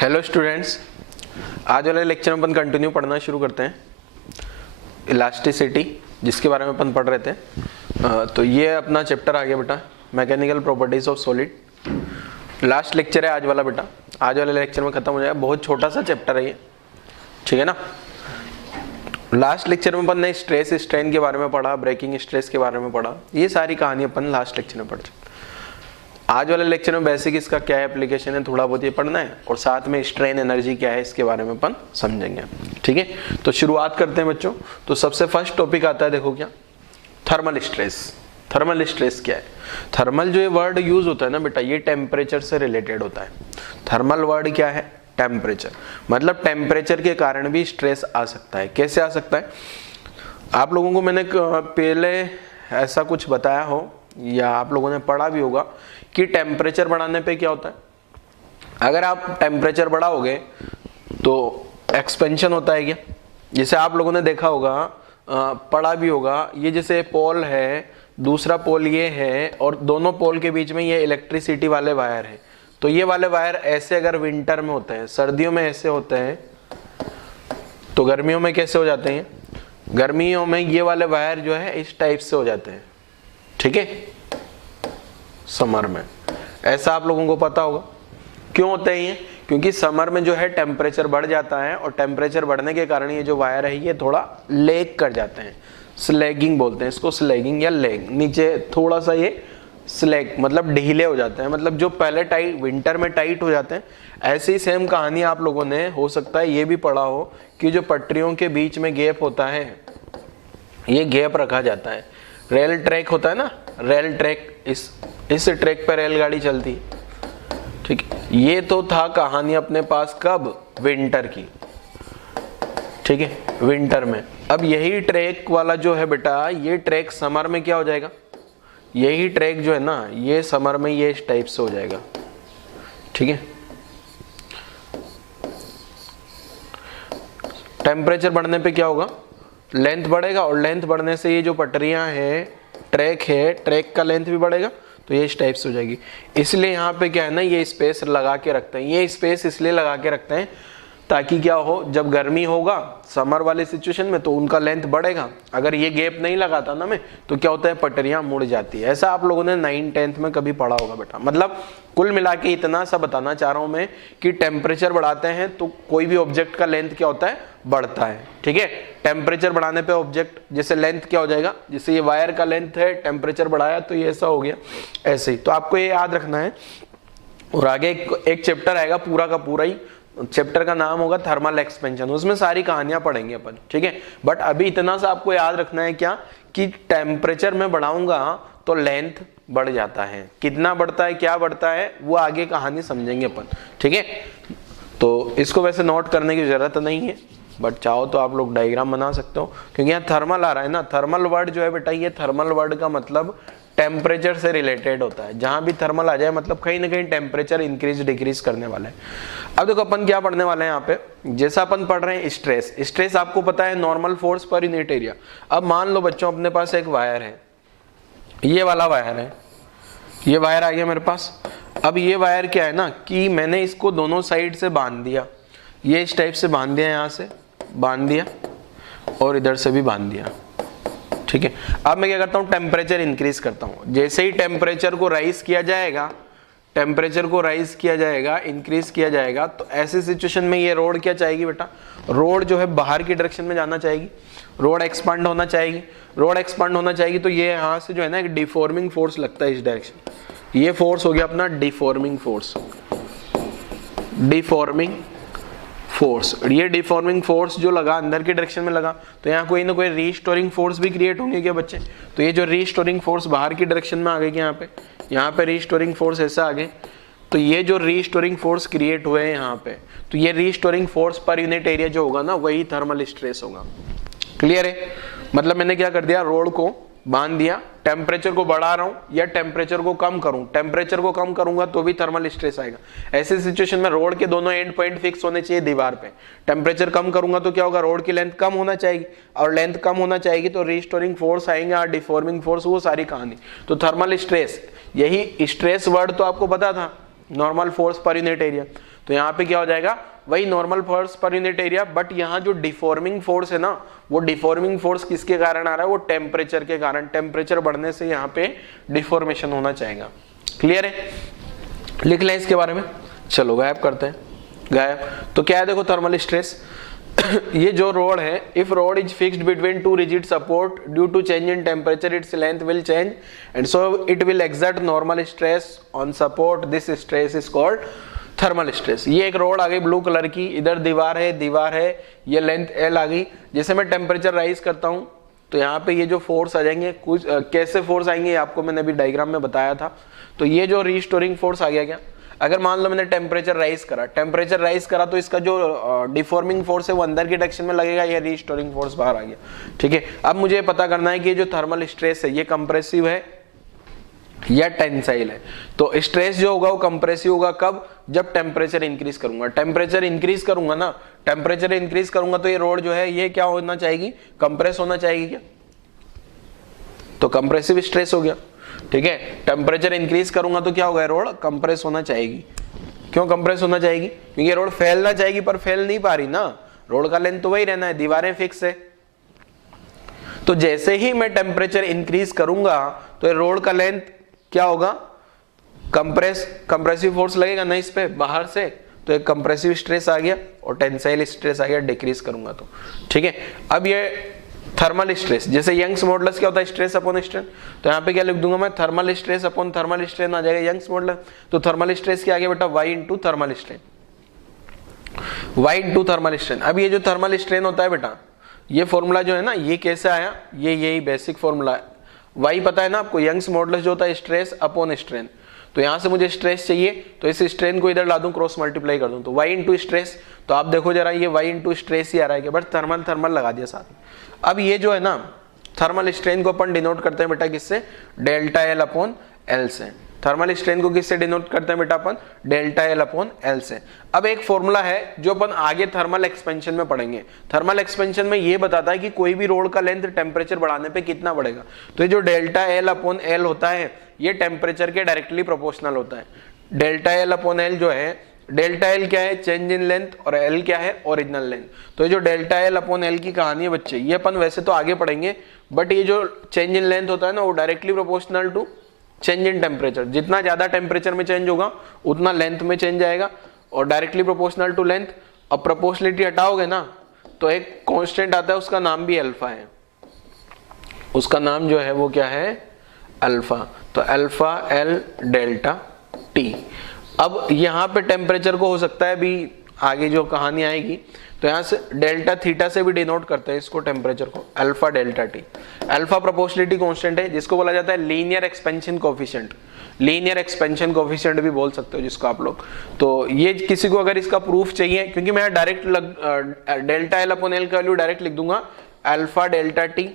Hello students, आज वाले lecture में अपन कंटिन्यू पढ़ना शुरू करते हैं इलास्टिसिटी, जिसके बारे में अपन पढ़ रहे थे। तो ये अपना चैप्टर आ गया बेटा, mechanical properties of solid. Last lecture है आज वाला बेटा, आज वाले लेक्चर में खत्म हो जाएगा। बहुत छोटा सा चैप्टर है ये, ठीक है ना। लास्ट लेक्चर में अपन ने स्ट्रेस स्ट्रेन के बारे में पढ़ा, ब्रेकिंग स्ट्रेस के बारे में पढ़ा। ये सारी कहानी अपन लास्ट लेक्चर में पढ़। आज वाले लेक्चर में बेसिक इसका क्या है, एप्लीकेशन है, थोड़ा बहुत ये पढ़ना है, और साथ में स्ट्रेन एनर्जी क्या है इसके बारे में अपन समझेंगे, ठीक है। तो शुरुआत करते हैं बच्चों। तो सबसे फर्स्ट टॉपिक आता है, देखो क्या, थर्मल स्ट्रेस। थर्मल स्ट्रेस क्या है? थर्मल जो ये वर्ड यूज होता है ना बेटा, ये टेम्परेचर से रिलेटेड होता है। थर्मल वर्ड क्या है? टेम्परेचर। मतलब टेम्परेचर के कारण भी स्ट्रेस आ सकता है। कैसे आ सकता है? आप लोगों को मैंने पहले ऐसा कुछ बताया हो या आप लोगों ने पढ़ा भी होगा कि टेम्परेचर बढ़ाने पे क्या होता है। अगर आप टेम्परेचर बढ़ाओगे तो एक्सपेंशन होता है क्या? जैसे आप लोगों ने देखा होगा, पढ़ा भी होगा, ये जैसे पोल है, दूसरा पोल ये है, और दोनों पोल के बीच में ये इलेक्ट्रिसिटी वाले वायर है। तो ये वाले वायर ऐसे अगर विंटर में होते हैं, सर्दियों में ऐसे होते हैं, तो गर्मियों में कैसे हो जाते हैं? गर्मियों में ये वाले वायर जो है इस टाइप से हो जाते हैं, ठीक है। समर में ऐसा आप लोगों को पता होगा। क्यों होते हैं ये? क्योंकि समर में जो है टेम्परेचर बढ़ जाता है, और टेम्परेचर बढ़ने के कारण ये जो वायर है ये थोड़ा लेग कर जाते हैं। स्लैगिंग बोलते हैं इसको, स्लैगिंग या लेग, नीचे थोड़ा सा ये स्लैग, मतलब ढीले हो जाते हैं। मतलब जो पहले टाइट, विंटर में टाइट हो जाते हैं, ऐसी सेम कहानी आप लोगों ने हो सकता है ये भी पढ़ा हो कि जो पटरियों के बीच में गैप होता है, ये गैप रखा जाता है। रेल ट्रैक होता है ना, रेल ट्रैक, इस ट्रैक पर रेलगाड़ी चलती है, ठीक है। ये तो था कहानी अपने पास कब? विंटर की, ठीक है, विंटर में। अब यही ट्रैक वाला जो है बेटा, ये ट्रैक समर में क्या हो जाएगा? यही ट्रैक जो है ना, ये समर में ये इस टाइप से हो जाएगा, ठीक है। टेम्परेचर बढ़ने पे क्या होगा? लेंथ बढ़ेगा, और लेंथ बढ़ने से ये जो पटरियां हैं, ट्रैक है, ट्रैक का लेंथ भी बढ़ेगा, तो ये इस टाइप से हो जाएगी। इसलिए यहाँ पे क्या है ना, ये स्पेस लगा के रखते हैं। ये स्पेस इसलिए लगा के रखते हैं ताकि क्या हो, जब गर्मी होगा समर वाले सिचुएशन में तो उनका लेंथ बढ़ेगा। अगर ये गैप नहीं लगाता ना मैं, तो क्या होता है, पटरियां मुड़ जाती है। ऐसा आप लोगों ने 9th-10th में कभी पढ़ा होगा बेटा। मतलब कुल मिला के इतना सा बताना चाह रहा हूं मैं कि टेम्परेचर बढ़ाते हैं तो कोई भी ऑब्जेक्ट का लेंथ क्या होता है, बढ़ता है, ठीक है। टेम्परेचर बढ़ाने पे ऑब्जेक्ट जैसे लेंथ क्या हो जाएगा, जैसे ये वायर का लेंथ है, टेम्परेचर बढ़ाया तो ये ऐसा हो गया, ऐसे ही। तो आपको ये याद रखना है। और आगे एक चैप्टर आएगा पूरा का पूरा ही, चैप्टर का नाम होगा थर्मल एक्सपेंशन, उसमें सारी कहानियां पढ़ेंगे अपन, ठीक है। बट अभी इतना सा आपको याद रखना है क्या, कि टेम्परेचर में बढ़ाऊंगा तो लेंथ बढ़ जाता है। कितना बढ़ता है, क्या बढ़ता है, वो आगे कहानी समझेंगे अपन, ठीक है। तो इसको वैसे नोट करने की जरूरत नहीं है, बट चाहो तो आप लोग डायग्राम बना सकते हो, क्योंकि यहाँ थर्मल आ रहा है ना। थर्मल वर्ड जो है बेटा, ये थर्मल वर्ड का मतलब टेम्परेचर से रिलेटेड होता है। जहां भी थर्मल आ जाए मतलब कहीं ना कहीं टेम्परेचर इंक्रीज डिक्रीज करने वाला है। अब देखो अपन क्या पढ़ने वाले हैं यहाँ पे, जैसा अपन पढ़ रहे हैं स्ट्रेस। स्ट्रेस आपको पता है नॉर्मल फोर्स पर यूनिट एरिया। अब मान लो बच्चों अपने पास एक वायर है, ये वाला वायर है, ये वायर आ गया मेरे पास। अब ये वायर क्या है ना, कि मैंने इसको दोनों साइड से बांध दिया, ये इस टाइप से बांध दिया, यहाँ से बांध दिया और इधर से भी बांध दिया, ठीक है। अब मैं क्या करता हूँ, टेम्परेचर इंक्रीज करता हूँ। जैसे ही टेम्परेचर को राइज किया जाएगा, टेम्परेचर को राइज किया जाएगा, इंक्रीज किया जाएगा, तो ऐसे सिचुएशन में ये रोड क्या चाहेगी बेटा, रोड जो है बाहर की डायरेक्शन में जाना चाहेगी, रोड एक्सपांड होना चाहेगी। रोड एक्सपांड होना चाहेगी तो ये यहाँ से जो है ना एक डिफॉर्मिंग फोर्स लगता है इस डायरेक्शन। ये फोर्स हो गया अपना डिफॉर्मिंग फोर्स, डिफॉर्मिंग फोर्स। ये डिफॉर्मिंग फोर्स जो लगा अंदर की डायरेक्शन में लगा, तो यहाँ कोई ना कोई रीस्टोरिंग फोर्स भी क्रिएट होंगे क्या बच्चे? तो ये जो रीस्टोरिंग फोर्स बाहर की डायरेक्शन में आ गई, यहाँ पे रीस्टोरिंग फोर्स ऐसा आ गए, तो ये जो रीस्टोरिंग फोर्स क्रिएट हुए हैं यहाँ पे, तो ये रीस्टोरिंग फोर्स पर यूनिट एरिया जो होगा ना, वही थर्मल स्ट्रेस होगा। क्लियर है? मतलब मैंने क्या कर दिया, रोड को बांध दिया, टेम्परेचर को बढ़ा रहा हूं या टेम्परेचर को कम करूं, टेम्परेचर को कम करूंगा तो भी थर्मल स्ट्रेस आएगा। ऐसे सिचुएशन में रोड के दोनों एंड पॉइंट फिक्स होने चाहिए दीवार पे। टेम्परेचर कम करूंगा तो क्या होगा, रोड की लेंथ कम होना चाहिए, और लेंथ कम होना चाहिए तो रीस्टोरिंग फोर्स आएंगे और डिफॉर्मिंग फोर्स, वो सारी कहानी। तो थर्मल स्ट्रेस, यही स्ट्रेस वर्ड तो आपको पता था, नॉर्मल फोर्स पर यूनिट एरिया। तो यहाँ पे क्या हो जाएगा, वही नॉर्मल फोर्स पर यूनिट एरिया, बट यहाँ जो डिफॉर्मिंग फोर्स है ना, वो डिफॉर्मिंग फोर्स किसके कारण आ रहा है, वो टेम्परेचर के कारण। टेम्परेचर बढ़ने से यहाँ पे डिफॉर्मेशन होना चाहिए। क्लियर है, लिख लें इसके बारे में। चलो गायब करते हैं, गायब। तो क्या है देखो, थर्मल स्ट्रेस ये जो रोड है, if rod is fixed between two rigid support due to change in temperature its length will change and so it will exert normal stress on support, this stress is called thermal stress. ये एक road आ गई blue colour की, इधर दीवार है, ये length L आ गई। जैसे मैं टेम्परेचर राइज करता हूं तो यहाँ पे ये जो फोर्स आ जाएंगे, कुछ कैसे फोर्स आएंगे आपको मैंने अभी डायग्राम में बताया था। तो ये जो रीस्टोरिंग फोर्स आ गया, क्या अगर मान लो मैंने टेम्परेचर राइज करा तो इसका जो डिफॉर्मिंग फोर्स है वो अंदर की डायरेक्शन में लगेगा, ये रीस्टोरिंग फोर्स बाहर आ गया। ठीक है, अब मुझे पता करना है कि जो थर्मल स्ट्रेस है ये कंप्रेसिव है या टेंसाइल है। तो स्ट्रेस जो होगा वो कंप्रेसिव होगा कब, जब टेम्परेचर इंक्रीज करूंगा। टेम्परेचर इंक्रीज करूंगा ना, टेम्परेचर इंक्रीज करूंगा तो ये रोड जो है ये क्या होना चाहिए, कंप्रेस होना चाहिए क्या, तो कंप्रेसिव स्ट्रेस हो गया। ठीक है, टेम्परेचर इंक्रीज करूंगा तो क्या होगा, रोड कंप्रेस होना चाहिए। क्यों कंप्रेस होना चाहिए, क्योंकि रोड फैलना चाहिए पर फैल नहीं पा रही ना, रोड का लेंथ तो वही रहना है, दीवारें फिक्स है। तो जैसे ही मैं टेम्परेचर इंक्रीज करूंगा तो ये रोड का लेंथ क्या होगा, कंप्रेसिव फोर्स लगेगा ना इस पे बाहर से, तो एक कंप्रेसिव स्ट्रेस आ गया और टेंसाइल स्ट्रेस आ गया डिक्रीज करूंगा तो। ठीक है, अब ये थर्मल स्ट्रेस, जैसे यंग्स मॉडुलस क्या होता है, स्ट्रेस अपॉन स्ट्रेन, तो यहाँ पे क्या लिख दूंगा मैं, thermal stress upon thermal strain आ जाएगा यंग्स मॉडुलस। तो थर्मल स्ट्रेस क्या आ गया बेटा, y into thermal strain, y into thermal strain. अब ये जो थर्मल स्ट्रेन होता है बेटा, ये फॉर्मूला जो है ना, ये कैसे आया, ये यही बेसिक फॉर्मूला है। y पता है ना आपको, यंग्स मॉडुलस जो होता है स्ट्रेस अपॉन स्ट्रेन। तो यहां से मुझे स्ट्रेस चाहिए तो इस स्ट्रेन को इधर ला दूं, क्रॉस मल्टीप्लाई कर दूं, तो y इंटू स्ट्रेस। तो आप देखो जरा, ये y इंटू स्ट्रेस ही आ रहा है, बट थर्मल थर्मल लगा दिया साथ में। अब ये जो है ना, थर्मल स्ट्रेन को अपन डिनोट करते हैं बेटा किससे, डेल्टा एल अपॉन एल से। थर्मल स्ट्रेन को किससे डिनोट करते हैं बेटा अपन, डेल्टा एल अपॉन एल से। अब एक फॉर्मूला है जो अपन आगे थर्मल एक्सपेंशन में पढ़ेंगे। थर्मल एक्सपेंशन में ये बताता है कि कोई भी रोड का लेंथ टेम्परेचर बढ़ाने पे कितना बढ़ेगा। तो ये जो डेल्टा एल अपॉन एल होता है ये टेम्परेचर के डायरेक्टली प्रोपोर्शनल होता है। डेल्टा एल अपॉन एल जो है, डेल्टा एल क्या है, चेंज इन लेंथ, और एल क्या है, ओरिजिनल लेंथ। तो ये जो डेल्टा एल अपॉन एल की कहानी है बच्चे, ये अपन वैसे तो आगे पढ़ेंगे, बट ये जो चेंज इन लेंथ होता है ना, वो directly proportional to change in temperature. जितना ज्यादा टेम्परेचर में चेंज होगा उतना लेंथ में चेंज आएगा, और डायरेक्टली प्रोपोर्शनल टू लेंथ। अब प्रोपोर्शनलिटी हटाओगे ना तो एक कांस्टेंट आता है, उसका नाम भी अल्फा है, उसका नाम जो है वो क्या है, अल्फा। तो अल्फा एल डेल्टा टी। अब यहाँ पे टेम्परेचर को हो सकता है अभी आगे जो कहानी आएगी तो यहाँ से डेल्टा थीटा से भी डिनोट करते हैं इसको, टेम्परेचर को, alpha delta T. Alpha proportionality constant है जिसको बोला जाता है linear expansion coefficient, linear expansion coefficient भी बोल सकते हो जिसको आप लोग। तो ये किसी को अगर इसका प्रूफ चाहिए, क्योंकि मैं direct delta L upon L का वैल्यू डायरेक्ट लिख दूंगा अल्फा डेल्टा टी,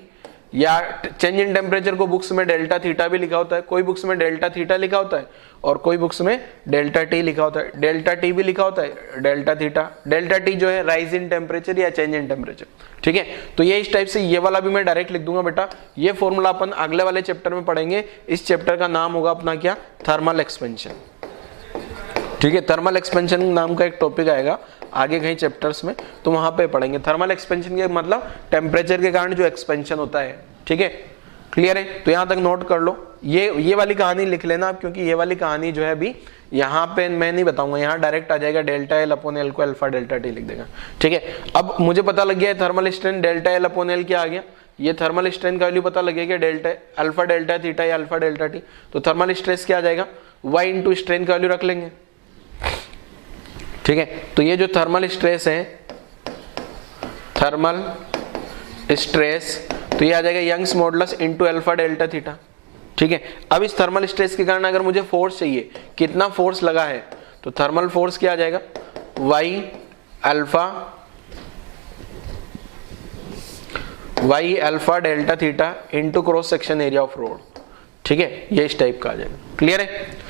या चेंज इन टेम्परेचर को बुक्स में डेल्टा थीटा भी लिखा होता है, कोई बुक्स में डेल्टा थीटा लिखा होता है और कोई बुक्स में डेल्टा टी लिखा होता है। डेल्टा टी भी लिखा होता है, डेल्टा थीटा। डेल्टा टी जो है राइज इन टेम्परेचर या चेंज इन टेम्परेचर। ठीक है, तो ये इस टाइप से, ये वाला भी मैं डायरेक्ट लिख दूंगा बेटा। ये फॉर्मूला अपन अगले वाले चैप्टर में पढ़ेंगे। इस चैप्टर का नाम होगा अपना क्या, थर्मल एक्सपेंशन। ठीक है, थर्मल एक्सपेंशन नाम का एक टॉपिक आएगा आगे कहीं चैप्टर्स में, तो वहां पे पढ़ेंगे। थर्मल एक्सपेंशन के मतलब टेम्परेचर के कारण जो एक्सपेंशन होता है। ठीक है, क्लियर है, तो यहां तक नोट कर लो। ये वाली कहानी लिख लेना आप, क्योंकि ये वाली कहानी जो है अभी यहाँ पे मैं नहीं बताऊंगा, यहाँ डायरेक्ट आ जाएगा, डेल्टा एल अपॉन एल को अल्फा डेल्टा टी लिख देगा। ठीक है, अब मुझे पता लग गया है thermal strain delta L upon L क्या आ गया, ये थर्मल स्ट्रेन का वैल्यू पता लगेगा, डेल्टा अल्फा डेल्टा थीटा या अल्फा डेल्टा टी। तो थर्मल स्ट्रेस क्या आ जाएगा, वाई इंटू स्ट्रेन का वैल्यू रख लेंगे। ठीक है, तो ये जो थर्मल स्ट्रेस है, थर्मल स्ट्रेस, तो ये आ जाएगा Young's modulus into alpha delta theta. ठीक है, अब इस थर्मल स्ट्रेस के कारण अगर मुझे फोर्स चाहिए, कितना फोर्स लगा है, तो थर्मल फोर्स क्या आ जाएगा, y alpha delta theta into cross section area of road. ठीक है, ये इस टाइप का आ जाएगा। क्लियर है,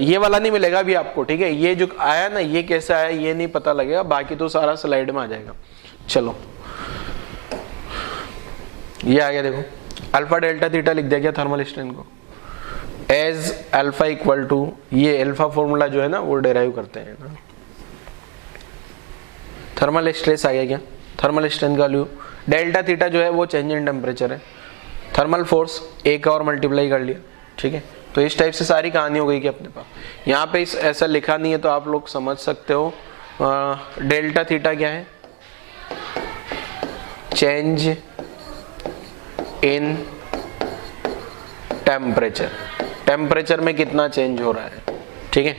ये वाला नहीं मिलेगा अभी आपको। ठीक है, ये जो आया ना, ये कैसे आया ये नहीं पता लगेगा, बाकी तो सारा स्लाइड में आ जाएगा। चलो ये आ गया, देखो अल्फा डेल्टा थीटा लिख दिया गया थर्मल स्ट्रेन को, एज अल्फा इक्वल टू, ये अल्फा फॉर्मूला जो है ना वो डेराइव करते हैं। थर्मल स्ट्रेस आ गया क्या, थर्मल स्ट्रेंथ का वैल्यू, डेल्टा थीटा जो है वो चेंज इन टेम्परेचर है, थर्मल फोर्स एक और मल्टीप्लाई कर लिया, ठीक है। तो इस टाइप से सारी कहानी हो गई कि अपने पास यहाँ पे ऐसा लिखा नहीं है तो आप लोग समझ सकते हो। डेल्टा थीटा क्या है, चेंज इन टेम्परेचर, टेम्परेचर में कितना चेंज हो रहा है, ठीक है।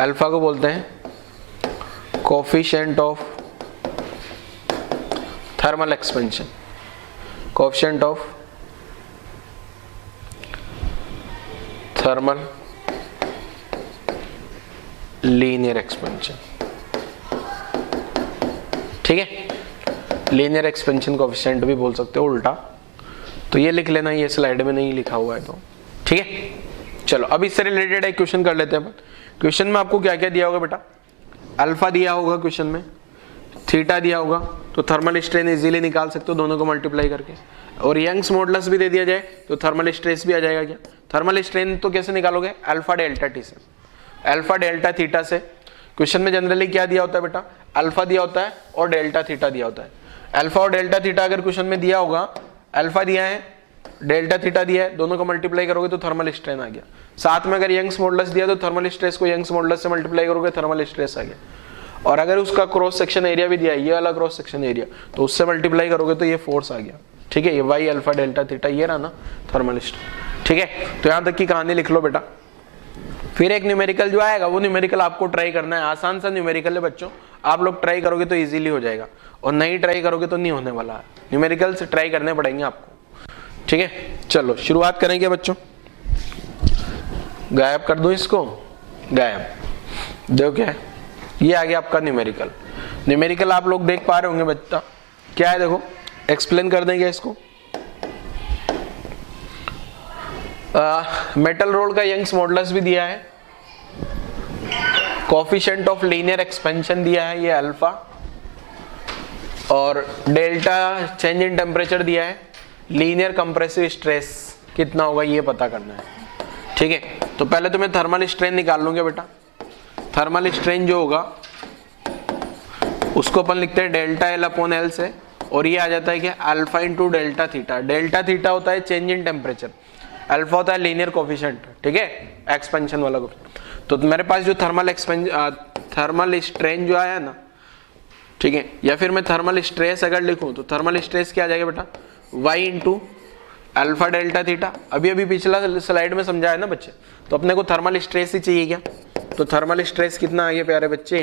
अल्फा को बोलते हैं coefficient of thermal expansion, coefficient of thermal linear expansion, ठीक है। लीनियर एक्सपेंशन कोफिशिएंट भी बोल सकते हो उल्टा, तो ये लिख लेना, ये स्लाइड में नहीं लिखा हुआ है तो, ठीक है। चलो अब इससे रिलेटेड एक क्वेश्चन कर लेते हैं अपन। क्वेश्चन में आपको क्या क्या दिया होगा बेटा, अल्फा दिया होगा क्वेश्चन में, थीटा दिया होगा, तो थर्मल स्ट्रेन इजीली निकाल सकते हो दोनों को मल्टीप्लाई करके, और यंग्स मॉडुलस भी दे दिया जाए तो थर्मल स्ट्रेस भी आ जाएगा क्या। थर्मल स्ट्रेन तो कैसे निकालोगे, अल्फा डेल्टा टी से, अल्फा डेल्टा थीटा से। क्वेश्चन में जनरली क्या दिया होता है बेटा, अल्फा दिया होता है और डेल्टा थीटा दिया होता है। अल्फा और डेल्टा थीटा अगर क्वेश्चन में दिया होगा, अल्फा दिया है डेल्टा थीटा दिया है, दोनों को मल्टीप्लाई करोगे तो थर्मल स्ट्रेन आ गया। साथ में अगर यंग्स मॉडुलस दिया तो थर्मल स्ट्रेस को यंग्स मॉडुलस से मल्टीप्लाई करोगे, थर्मल स्ट्रेस आ गया। और अगर उसका क्रॉस सेक्शन एरिया भी दिया है, ये वाला क्रॉस सेक्शन एरिया, तो उससे मल्टीप्लाई करोगे तो ये फोर्स आ गया, ठीक है। ये वाई अल्फा डेल्टा थीटा ये रहा ना थर्मल स्ट्रेन, ठीक है। तो यहां तक की कहानी लिख लो बेटा। फिर एक न्यूमेरिकल जो आएगा वो न्यूमेरिकल आपको ट्राई करना है, आसान सा न्यूमेरिकल है बच्चों, आप लोग ट्राई करोगे तो इजीली हो जाएगा, और नहीं ट्राई करोगे तो नहीं होने वाला है। न्यूमेरिकल से ट्राई करने पड़ेंगे आपको, ठीक है। चलो शुरुआत करेंगे बच्चों, गायब कर दो इसको, गायब। देखो क्या है, ये आ गया आपका न्यूमेरिकल। न्यूमेरिकल आप लोग देख पा रहे होंगे बच्चा, क्या है देखो, एक्सप्लेन कर देंगे इसको। मेटल रोड का यंग्स मॉडुलस भी दिया है, कोफिशिएंट ऑफ लीनियर एक्सपेंशन दिया है ये अल्फा, और डेल्टा चेंज इन टेम्परेचर दिया है, लीनियर कंप्रेसिव स्ट्रेस कितना होगा ये पता करना है, ठीक है। तो पहले तो मैं थर्मल स्ट्रेन निकाल लूंगा बेटा। थर्मल स्ट्रेन जो होगा उसको अपन लिखते हैं डेल्टा एल अपॉन एल से, और ये आ जाता है कि alpha into delta theta. Delta theta होता है चेंज इन टेम्परेचर, अल्फा होता है लीनियर कोफिशिएंट, ठीक है, एक्सपेंशन वाला कोफिशिएंट। तो मेरे पास जो थर्मल स्ट्रेन जो आया ना, ठीक है, या फिर मैं थर्मल स्ट्रेस अगर लिखूं तो थर्मल स्ट्रेस क्या आ जाएगा बेटा, y into alpha delta theta. अभी अभी पिछला स्लाइड में समझाया ना बच्चे, तो अपने को थर्मल स्ट्रेस ही चाहिए क्या, तो थर्मल स्ट्रेस कितना आ गया प्यारे बच्चे,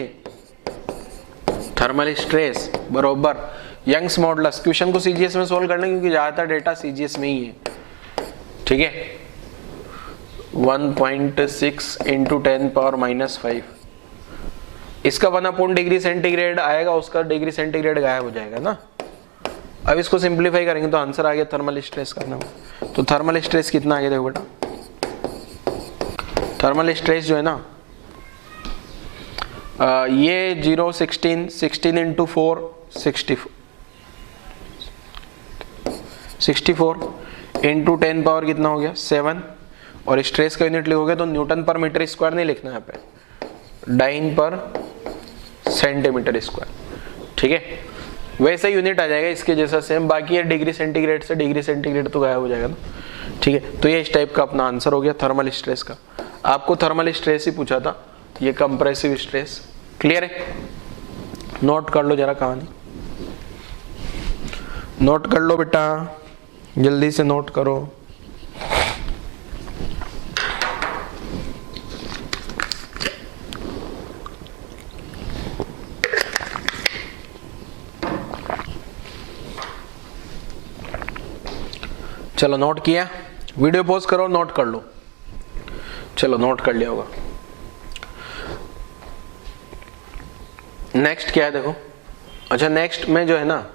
थर्मल स्ट्रेस बरोबर यंग्स मॉडुलस। क्वेश्चन को सीजीएस में सोल्व करना क्योंकि ज्यादातर डेटा सीजीएस में ही है, ठीक है। 1.6 इंटू 10⁻⁵, इसका 1 डिग्री सेंटीग्रेड आएगा, उसका डिग्री सेंटीग्रेड गायब हो जाएगा ना। अब इसको सिंप्लीफाई करेंगे तो आंसर आ गया थर्मल स्ट्रेस करना। तो थर्मल स्ट्रेस कितना आ गया देखो बेटा, थर्मल स्ट्रेस जो है ना, ये 16 इंटू 4 64 इंटू 10 पावर कितना हो गया 7, और स्ट्रेस का यूनिट लिखोगे तो न्यूटन पर मीटर स्क्वायर नहीं लिखना है यहाँ पे, डाइन पर सेंटीमीटर स्क्वायर, ठीक है। वैसे यूनिट आ जाएगा इसके जैसा सेम, बाकी ये डिग्री सेंटीग्रेड से डिग्री सेंटीग्रेड तो गायब हो जाएगा ना, ठीक है। तो ये इस टाइप का अपना आंसर हो गया थर्मल स्ट्रेस का। आपको थर्मल स्ट्रेस ही पूछा था, ये कंप्रेसिव स्ट्रेस। क्लियर है, नोट कर लो जरा कहानी, नोट कर लो बेटा, जल्दी से नोट करो। चलो नोट किया, वीडियो पॉज करो, नोट कर लो। चलो नोट कर लिया होगा। नेक्स्ट क्या है देखो, अच्छा नेक्स्ट में जो है ना,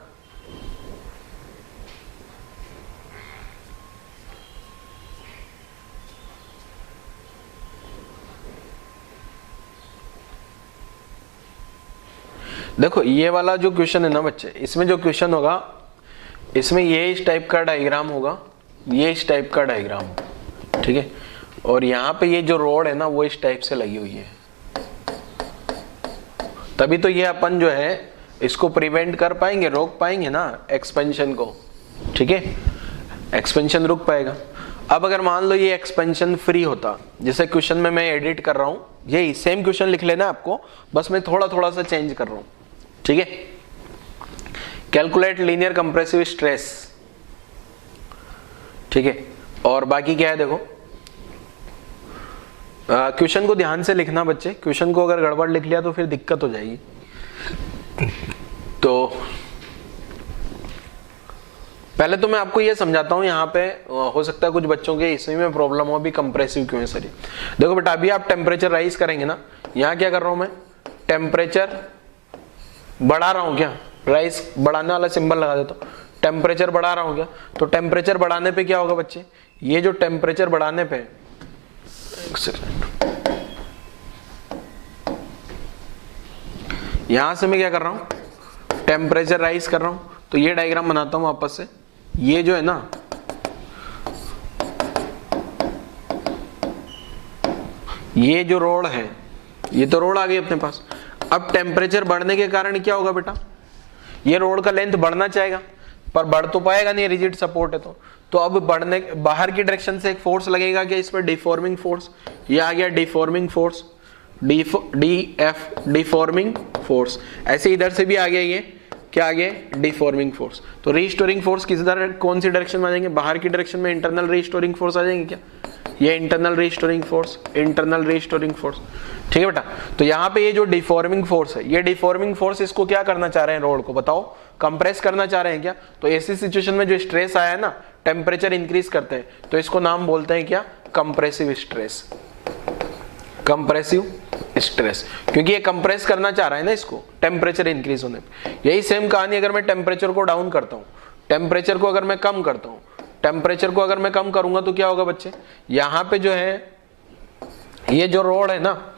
देखो ये वाला जो क्वेश्चन है ना बच्चे, इसमें जो क्वेश्चन होगा, इसमें ये इस टाइप का डायग्राम होगा, ये इस टाइप का डायग्राम होगा, ठीक है। और यहाँ पे ये जो रोड है ना वो इस टाइप से लगी हुई है, तभी तो ये अपन जो है इसको प्रिवेंट कर पाएंगे, रोक पाएंगे ना एक्सपेंशन को, ठीक है, एक्सपेंशन रुक पाएगा। अब अगर मान लो ये एक्सपेंशन फ्री होता, जैसे क्वेश्चन में मैं एडिट कर रहा हूं, यही सेम क्वेश्चन लिख लेना आपको, बस मैं थोड़ा थोड़ा सा चेंज कर रहा हूं, ठीक है। कैलकुलेट लीनियर कंप्रेसिव स्ट्रेस, ठीक है, और बाकी क्या है देखो, क्वेश्चन को ध्यान से लिखना बच्चे, क्वेश्चन को अगर गड़बड़ लिख लिया तो फिर दिक्कत हो जाएगी। तो पहले तो मैं आपको ये समझाता हूं, यहाँ पे हो सकता है कुछ बच्चों के इसमें में प्रॉब्लम हो भी, कंप्रेसिव क्यों है सर ये। देखो बेटा, अभी आप टेम्परेचर राइज करेंगे ना, यहाँ क्या कर रहा हूं मैं, टेम्परेचर बढ़ा रहा हूं क्या, राइज बढ़ाने वाला सिंबल लगा देता हूं, टेम्परेचर बढ़ा रहा हूं क्या, तो टेम्परेचर बढ़ाने पे क्या होगा बच्चे, ये जो टेम्परेचर बढ़ाने पे, एक सेकंड, यहां से मैं क्या कर रहा हूं, टेम्परेचर राइज कर रहा हूं, तो ये डायग्राम बनाता हूं वापस से, ये जो है ना, ये जो रोड है, ये तो रोड आ गई अपने पास। अब टेम्परेचर बढ़ने के कारण क्या होगा बेटा, ये रोड का लेंथ बढ़ना चाहेगा, पर बढ़ तो पाएगा नहीं, रिजिड सपोर्ट है तो अब बढ़ने, बाहर की डायरेक्शन से एक फोर्स लगेगा कि इस पर डिफॉर्मिंग फोर्स, ये आ गया डिफॉर्मिंग फोर्स, डिफॉर्मिंग फोर्स। ऐसे इधर से भी आ गया, ये क्या आ गया, डिफॉर्मिंग फोर्स। तो रीस्टोरिंग फोर्स किस तरह, कौन सी डायरेक्शन में आ जाएंगे, बाहर की डायरेक्शन में इंटरनल रीस्टोरिंग फोर्स आ जाएंगे क्या, ये internal restoring force, internal restoring force, ठीक है बेटा। तो यहाँ पे ये जो डिफॉर्मिंग फोर्स है, ये डिफॉर्मिंग फोर्स इसको क्या करना चाह रहे हैं, रोड को बताओ, कंप्रेस करना चाह रहे हैं क्या। तो ऐसी सिचुएशन में जो स्ट्रेस आया है ना, टेम्परेचर इंक्रीज करते हैं, तो इसको नाम बोलते हैं क्या, कंप्रेसिव स्ट्रेस, कंप्रेसिव स्ट्रेस, क्योंकि ये कंप्रेस करना चाह रहा है ना इसको, टेम्परेचर इंक्रीज होने पे। यही सेम कहानी अगर मैं टेम्परेचर को डाउन करता हूँ, टेम्परेचर को अगर मैं कम करता हूँ, टेम्परेचर को अगर मैं कम करूंगा तो क्या होगा बच्चे, यहाँ पे जो है ये जो रोड है ना,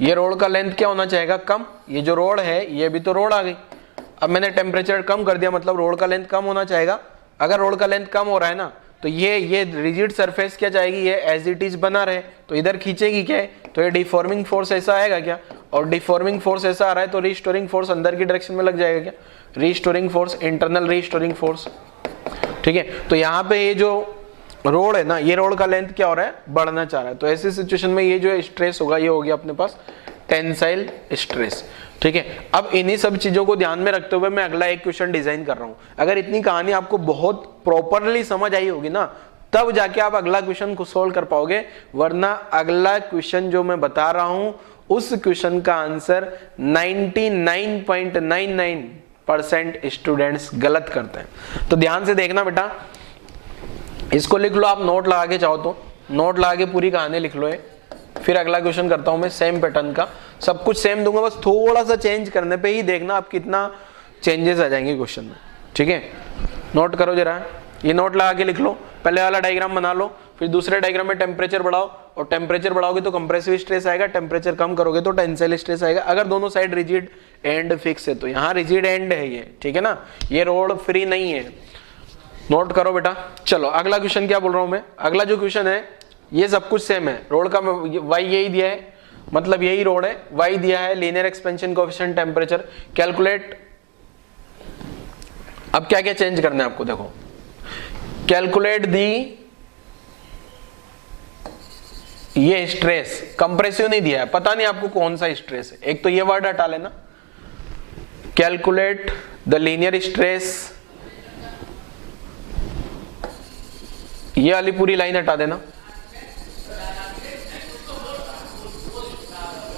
ये रोड का लेंथ क्या होना चाहेगा, कम, ये जो रोड है ये भी तो रोड आ गई, अब मैंने टेम्परेचर कम कर दिया, मतलब रोड का लेंथ कम होना चाहेगा। अगर रोड का लेंथ कम हो रहा है ना, तो ये रिजिड सरफेस क्या चाहेगी, ये एज इट इज बना रहे, तो इधर खींचेगी क्या है, तो ये डिफॉर्मिंग फोर्स ऐसा आएगा क्या, और डिफॉर्मिंग फोर्स ऐसा आ रहा है तो रीस्टोरिंग फोर्स अंदर की डायरेक्शन में लग जाएगा क्या, restoring force, internal restoring force, ठीक है। तो यहाँ पे ये जो रोड है ना, ये रोड का लेंथ क्या हो रहा है, बढ़ना चाह रहा है, तो ऐसी सिचुएशन में ये जो स्ट्रेस होगा, ये हो गया अपने पास टेंसाइल स्ट्रेस, ठीक है। अब इन्हीं सब चीजों को ध्यान में रखते हुए मैं अगला एक क्वेश्चन डिजाइन कर रहा हूं। अगर इतनी कहानी आपको बहुत प्रॉपरली समझ आई होगी ना, तब जाके आप अगला क्वेश्चन को सोल्व कर पाओगे, वरना अगला क्वेश्चन जो मैं बता रहा हूं उस क्वेश्चन का आंसर 99.99% स्टूडेंट्स गलत करते हैं। तो ध्यान से देखना बेटा, इसको लिख लो आप, नोट लगा के चाहो तो नोट लगा के पूरी कहानी लिख लो। फिर अगला क्वेश्चन करता हूं मैं, सेम पैटर्न का, सब कुछ सेम दूंगा, बस थोड़ा सा चेंज करने पे ही देखना आप कितना चेंजेस आ जाएंगे क्वेश्चन में, ठीक है। नोट करो जरा, ये नोट लगा के लिख लो, पहले वाला डायग्राम बना लो, फिर दूसरे डायग्राम में टेम्परेचर बढ़ाओ, और टेम्परेचर बढ़ाओगे तो कंप्रेसिव स्ट्रेस आएगा, टेम्परेचर कम करोगे तो टेंसाइल स्ट्रेस आएगा। अगर दोनों साइड रिजिड एंड फिक्स है, तो यहाँ रिजिड एंड है ये, ठीक है ना, ये रोड फ्री नहीं है। नोट करो बेटा। चलो अगला क्वेश्चन क्या बोल रहा हूं मैं, अगला जो क्वेश्चन है ये सब कुछ सेम है, रोड का वाई यही दिया है, मतलब यही रोड है, वाई दिया है, linear expansion coefficient, temperature calculate. अब क्या क्या चेंज करना है आपको, देखो, कैलकुलेट दी, ये स्ट्रेस, कंप्रेसिव नहीं दिया है, पता नहीं आपको कौन सा स्ट्रेस है, एक तो ये वर्ड हटा लेना, कैलकुलेट द लीनियर स्ट्रेस, ये वाली पूरी लाइन हटा देना,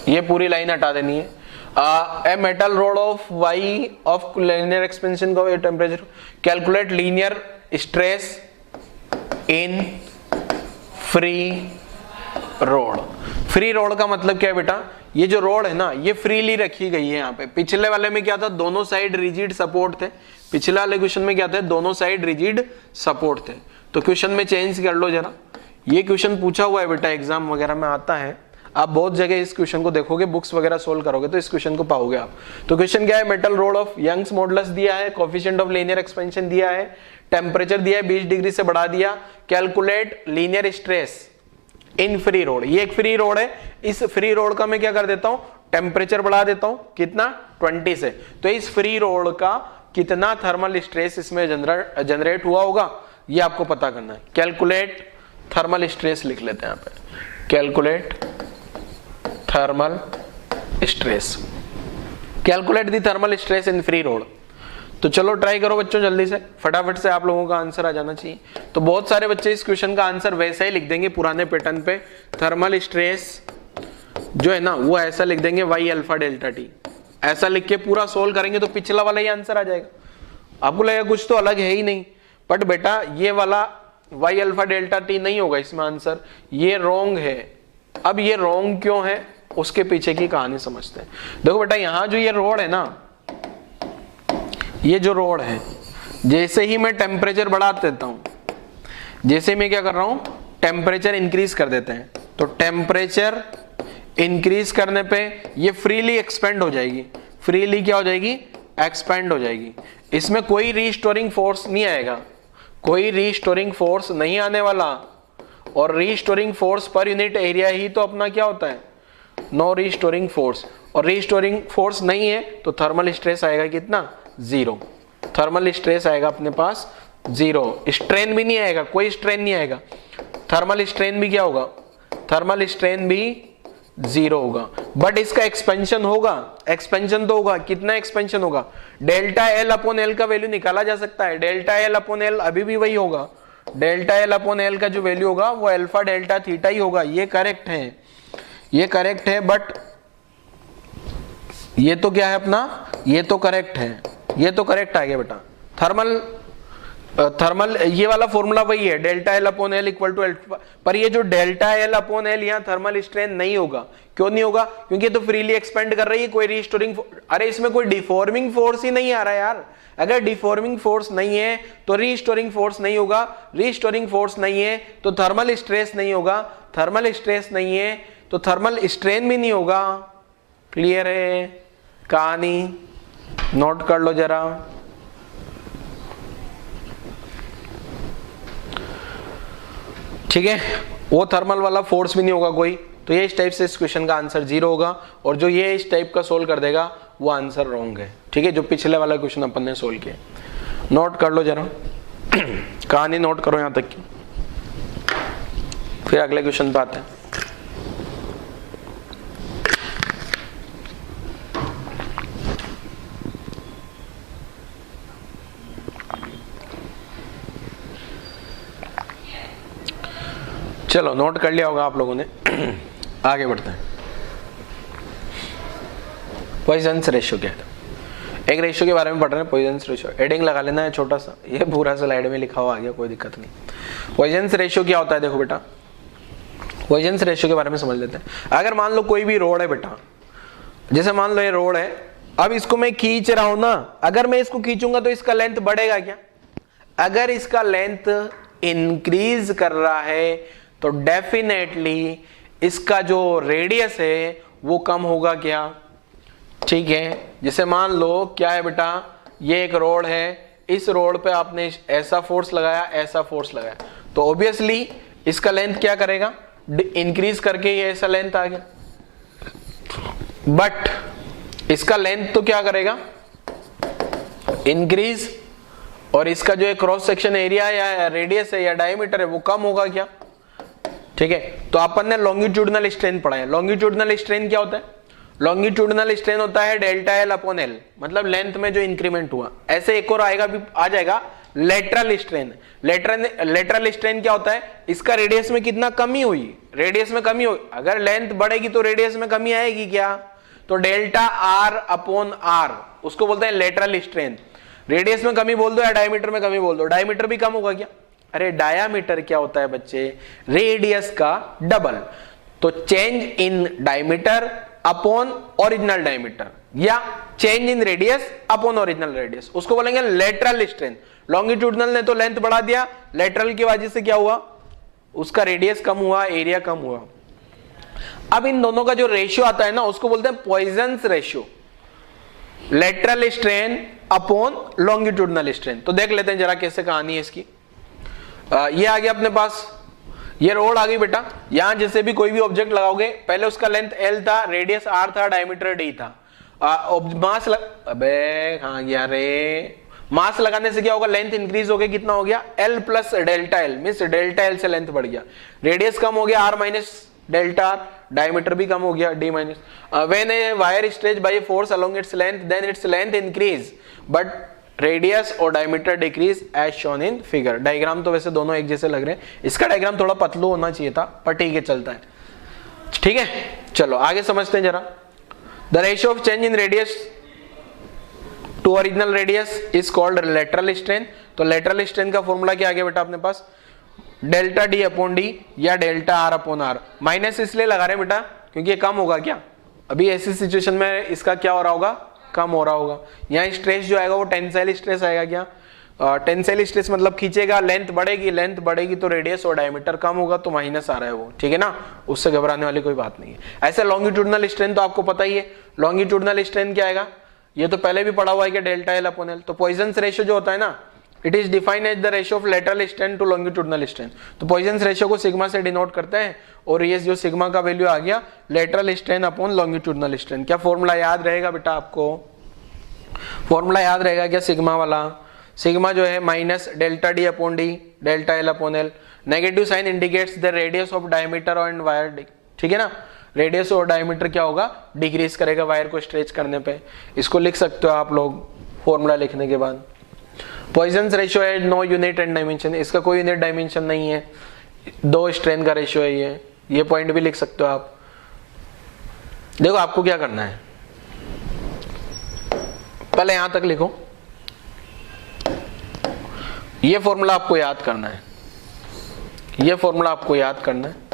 ये पूरी लाइन हटा देनी है। A metal rod of Y of linear expansion का temperature, calculate linear stress in free rod. Free rod का मतलब क्या है बेटा, ये जो रोड है ना, ये फ्रीली रखी गई है यहाँ पे। पिछले वाले में क्या था, दोनों साइड रिजिड सपोर्ट थे, पिछले वाले क्वेश्चन में क्या था, दोनों साइड रिजिड सपोर्ट थे। तो क्वेश्चन में चेंज कर लो जरा, ये क्वेश्चन पूछा हुआ है बेटा, एग्जाम वगैरह में आता है, आप बहुत जगह इस क्वेश्चन को देखोगे, बुक्स वगैरह सोल्व करोगे तो इस क्वेश्चन को पाओगे आप। तो क्वेश्चन क्या है, metal rod of Young's modulus दिया है, कोएफिशिएंट ऑफ लीनियर एक्सपेंशन दिया है, टेम्परेचर दिया है 20 डिग्री से बढ़ा दिया, calculate linear stress in free road. ये एक फ्री रोड है, इस फ्री रोड का मैं क्या कर देता हूं, टेम्परेचर बढ़ा देता हूं, कितना 20 से, तो इस फ्री रोड का कितना थर्मल स्ट्रेस इसमें जनरेट हुआ होगा ये आपको पता करना है। कैलकुलेट थर्मल स्ट्रेस लिख लेते हैं यहाँ पे, calculate thermal stress, calculate the thermal stress in free road. तो चलो ट्राई करो बच्चों जल्दी से, फटाफट से आप लोगों का आंसर आ जाना चाहिए। तो बहुत सारे बच्चे इस क्वेश्चन का आंसर वैसे ही लिख देंगे पुराने पैटर्न पे, थर्मल स्ट्रेस जो है ना वो ऐसा लिख देंगे y अल्फा डेल्टा टी, ऐसा लिख के पूरा सोल्व करेंगे तो पिछला वाला ही आंसर आ जाएगा। आपको लगेगा कुछ तो अलग है ही नहीं, बट बेटा ये वाला y अल्फा डेल्टा टी नहीं होगा इसमें आंसर, ये रॉन्ग है। अब ये रॉन्ग क्यों है उसके पीछे की कहानी समझते हैं। देखो बेटा यहाँ जो ये रोड है ना, ये जो रोड है, जैसे ही मैं टेम्परेचर बढ़ा देता हूं, जैसे मैं क्या कर रहा हूं टेम्परेचर इंक्रीज कर देते हैं, तो टेम्परेचर इंक्रीज करने पे ये फ्रीली एक्सपेंड हो जाएगी, फ्रीली क्या हो जाएगी एक्सपेंड हो जाएगी। इसमें कोई रीस्टोरिंग फोर्स नहीं आएगा, कोई रीस्टोरिंग फोर्स नहीं आने वाला, और रीस्टोरिंग फोर्स पर यूनिट एरिया ही तो अपना क्या होता है नो रीस्टोरिंग फोर्स, और रीस्टोरिंग फोर्स नहीं है तो थर्मल स्ट्रेस आएगा कितना 0, थर्मल स्ट्रेस आएगा अपने पास 0, स्ट्रेन भी नहीं आएगा, कोई स्ट्रेन नहीं आएगा, थर्मल स्ट्रेन भी क्या होगा थर्मल स्ट्रेन भी 0 होगा। बट इसका एक्सपेंशन होगा, एक्सपेंशन तो होगा, कितना एक्सपेंशन होगा डेल्टा एल अपॉन एल का वैल्यू निकाला जा सकता है, डेल्टा एल अपॉन एल अभी भी वही होगा, डेल्टा एल अपॉन एल का जो वैल्यू होगा वो अल्फा डेल्टा थीटा ही होगा। ये करेक्ट है, ये करेक्ट है, बट ये तो क्या है अपना, ये तो करेक्ट है, ये तो करेक्ट आ गया बेटा। थर्मल ये वाला फॉर्मूला वही है, delta L upon L equal to L, पर ये जो डेल्टा एल अपॉन एल यहाँ थर्मल स्ट्रेन नहीं होगा। क्यों नहीं होगा? क्योंकि ये तो फ्रीली एक्सपेंड कर रही है, कोई रीस्टोरिंग, अरे इसमें कोई डिफॉर्मिंग फोर्स ही नहीं आ रहा है यार। अगर डिफॉर्मिंग फोर्स नहीं है तो रीस्टोरिंग फोर्स नहीं होगा, रीस्टोरिंग फोर्स नहीं है तो थर्मल स्ट्रेस नहीं होगा, थर्मल स्ट्रेस नहीं है तो थर्मल स्ट्रेन भी नहीं होगा। क्लियर है कहानी? नोट कर लो जरा। ठीक है, वो थर्मल वाला फोर्स भी नहीं होगा कोई, तो ये इस टाइप से इस क्वेश्चन का आंसर 0 होगा, और जो ये इस टाइप का सोल्व कर देगा वो आंसर रॉन्ग है। ठीक है, जो पिछले वाला क्वेश्चन अपन ने सोल्व किया। नोट कर लो जरा कहानी नोट करो यहां तक की, फिर अगले क्वेश्चन पे आते हैं। चलो नोट कर लिया होगा आप लोगों ने। आगे बढ़ते हैं। पॉइजन्स रेशियो क्या है? एक रेशियो के बारे में पढ़ रहे हैं, पॉइजन्स रेशियो। हेडिंग लगा लेना है छोटा सा, ये पूरा स्लाइड में लिखा हुआ आ गया, कोई दिक्कत नहीं। पॉइजन्स रेशियो क्या होता है? देखो बेटा, पॉइजन्स रेशियो के बारे में समझ लेते हैं। अगर मान लो कोई भी रोड है बेटा, जैसे मान लो ये रोड है, अब इसको मैं खींच रहा हूं ना, अगर मैं इसको खींचूंगा तो इसका लेंथ बढ़ेगा क्या? अगर इसका लेंथ इंक्रीज कर रहा है तो डेफिनेटली इसका जो रेडियस है वो कम होगा क्या? ठीक है, जैसे मान लो क्या है बेटा, ये एक रोड है, इस रोड पे आपने ऐसा फोर्स लगाया, ऐसा फोर्स लगाया, तो ऑब्वियसली इसका लेंथ क्या करेगा? इंक्रीज करके ये ऐसा लेंथ आ गया। बट इसका लेंथ तो क्या करेगा? इंक्रीज, और इसका जो क्रॉस सेक्शन एरिया या रेडियस है या डायमीटर है वो कम होगा क्या? ठीक है, तो अपन ने लॉन्गिट्यूडनल स्ट्रेन पढ़ा है। लॉन्गिट्यूडनल स्ट्रेन क्या होता है? लॉन्गिट्यूडनल स्ट्रेन होता है डेल्टा एल अपॉन एल, मतलब लेंथ में जो इंक्रीमेंट हुआ। ऐसे एक और आएगा, भी आ जाएगा लेटरल स्ट्रेन। लेटरल स्ट्रेन क्या होता है? इसका रेडियस में कितना कमी हुई, रेडियस में कमी हुई, अगर लेंथ बढ़ेगी तो रेडियस में कमी आएगी क्या? तो डेल्टा आर अपॉन आर, उसको बोलते हैं लेटरल स्ट्रेन। रेडियस में कमी बोल दो या डायमीटर में कमी बोल दो, डायमीटर भी कम होगा क्या? अरे डायामीटर क्या होता है बच्चे? रेडियस का डबल। तो change in diameter upon original diameter, या change in radius upon original radius, उसको बोलेंगे लेटरल स्ट्रेन। लॉन्गिट्यूडनल ने तो लेंथ बढ़ा दिया, लेटरल की वजह से क्या हुआ? उसका रेडियस कम हुआ, एरिया कम हुआ। अब इन दोनों का जो रेशियो आता है ना, उसको बोलते हैं Poisson's ratio, lateral strain upon longitudinal strain. तो देख लेते हैं जरा कैसे कहानी है इसकी। ये आ गया अपने पास, ये रोड आ गई बेटा। यहां जैसे भी कोई भी ऑब्जेक्ट लगाओगे, पहले उसका लेंथ L था, रेडियस R था, डायमीटर D था। मास अबे कहां गया रे, मास लगाने से क्या होगा, लेंथ इंक्रीज हो गया, कितना हो गया L plus delta L, means delta L से लेंथ बढ़ गया, रेडियस कम हो गया R minus delta R, diameter भी कम हो गया D minus. When a wire stretch by force along its length then its length increase but radius और diameter decrease as shown in figure. Diagram तो वैसे दोनों एक जैसे लग रहे हैं, इसका डायग्राम थोड़ा पतलू होना चाहिए था, पर ठीक है चलता है। ठीक है चलो आगे समझते हैं जरा। The ratio of change in radius to original radius is called lateral strain. तो लेटरल स्ट्रेन का फॉर्मूला क्या आ गया बेटा अपने पास, डेल्टा डी अपॉन डी या delta R upon R. Minus इसलिए लगा रहे हैं बेटा क्योंकि ये कम होगा क्या, अभी ऐसी सिचुएशन में इसका क्या हो रहा होगा, कम हो रहा होगा। यहाँ स्ट्रेस जो आएगा वो टेंसाइल स्ट्रेस आएगा क्या, टेंसाइल स्ट्रेस मतलब खींचेगा, लेंथ बढ़ेगी, लेंथ बढ़ेगी तो रेडियस और डायमीटर कम होगा तो माइनस आ रहा है वो, ठीक है ना, उससे घबराने वाली कोई बात नहीं है। ऐसे लॉन्गिट्यूडनल स्ट्रेन तो आपको पता ही है, लॉन्गिट्यूडनल स्ट्रेन क्या आएगा, ये तो पहले भी पढ़ा हुआ है कि डेल्टा एल अपॉन एल। तो पॉइजन्स रेशियो जो होता है ना, it is defined as the ratio of lateral strain to longitudinal strain. तो पॉइजन्स रेशियो को सिग्मा से डिनोट करते हैं, और ये जो सिग्मा का वैल्यू आ गया lateral strain upon longitudinal strain. क्या फॉर्मूला याद रहेगा बेटा आपको, फॉर्मूला याद रहेगा क्या, सिग्मा वाला, सिग्मा जो है minus delta D upon D delta L upon L. Negative sign indicates the radius of diameter and wire, ठीक है ना, रेडियस और डायमीटर क्या होगा, डिक्रीज करेगा वायर को स्ट्रेच करने पे। इसको लिख सकते हो आप लोग फॉर्मूला लिखने के बाद। पॉइजन्स रेशियो है नो यूनिट एंड डायमेंशन, इसका कोई यूनिट डायमेंशन नहीं है, दो स्ट्रेन का रेशियो है ये पॉइंट भी लिख सकते हो आप। देखो आपको क्या करना है, पहले यहां तक लिखो, ये फॉर्मूला आपको याद करना है, ये फॉर्मूला आपको याद करना है।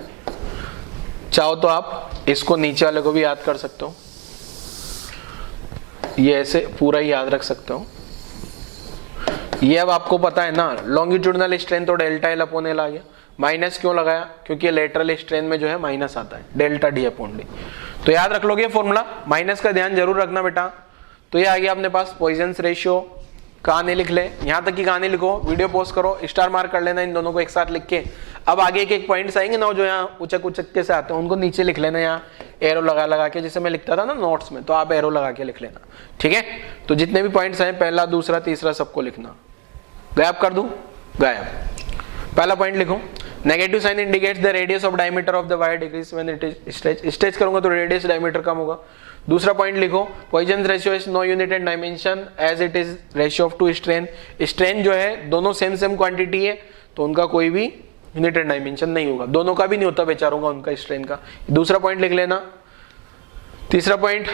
चाहो तो आप इसको नीचे वाले को भी याद कर सकते हो, ये ऐसे पूरा ही याद रख सकते हो। ये अब आपको पता है ना, लॉन्गिट्यूडनल स्ट्रेन तो डेल्टा एल अपॉन एल आ गया, माइनस क्यों लगाया, क्योंकि लेटरल स्ट्रेन में जो है माइनस आता है, डेल्टा डी अपॉन डी। तो याद रख लोगे फॉर्मूला, माइनस का ध्यान जरूर रखना बेटा। तो ये आ गया अपने पास पॉइजन्स रेशियो, कहानी लिख ले, यहां तक की कहानी लिखो, वीडियो पॉज करो, स्टार मार्क कर लेना इन दोनों को एक साथ लिख के। अब आगे एक एक पॉइंट्स आएंगे ना जो यहाँ उचक उचक के से आते हैं, उनको नीचे लिख लेना, यहाँ एरो लगा लगा के, जैसे मैं लिखता था ना नोट्स में, तो आप एरो लगा के लिख लेना, ठीक है। तो जितने भी पॉइंट्स आए, पहला दूसरा तीसरा सबको लिखना। गायब कर दूं, गायब। पहला पॉइंट लिखो, negative sign indicates the radius of diameter of the wire decrease when it is stretch, stretch करूंगा तो रेडियस डायमीटर कम होगा। दूसरा पॉइंट लिखो, Poisson's ratio is no unit and dimension as it is ratio of two strain, strain जो है दोनों same same quantity है तो उनका कोई भी यूनिट एंड डायमेंशन नहीं होगा, दोनों का भी नहीं होता बेचारों का, उनका स्ट्रेन का। दूसरा पॉइंट लिख लेना। तीसरा पॉइंट,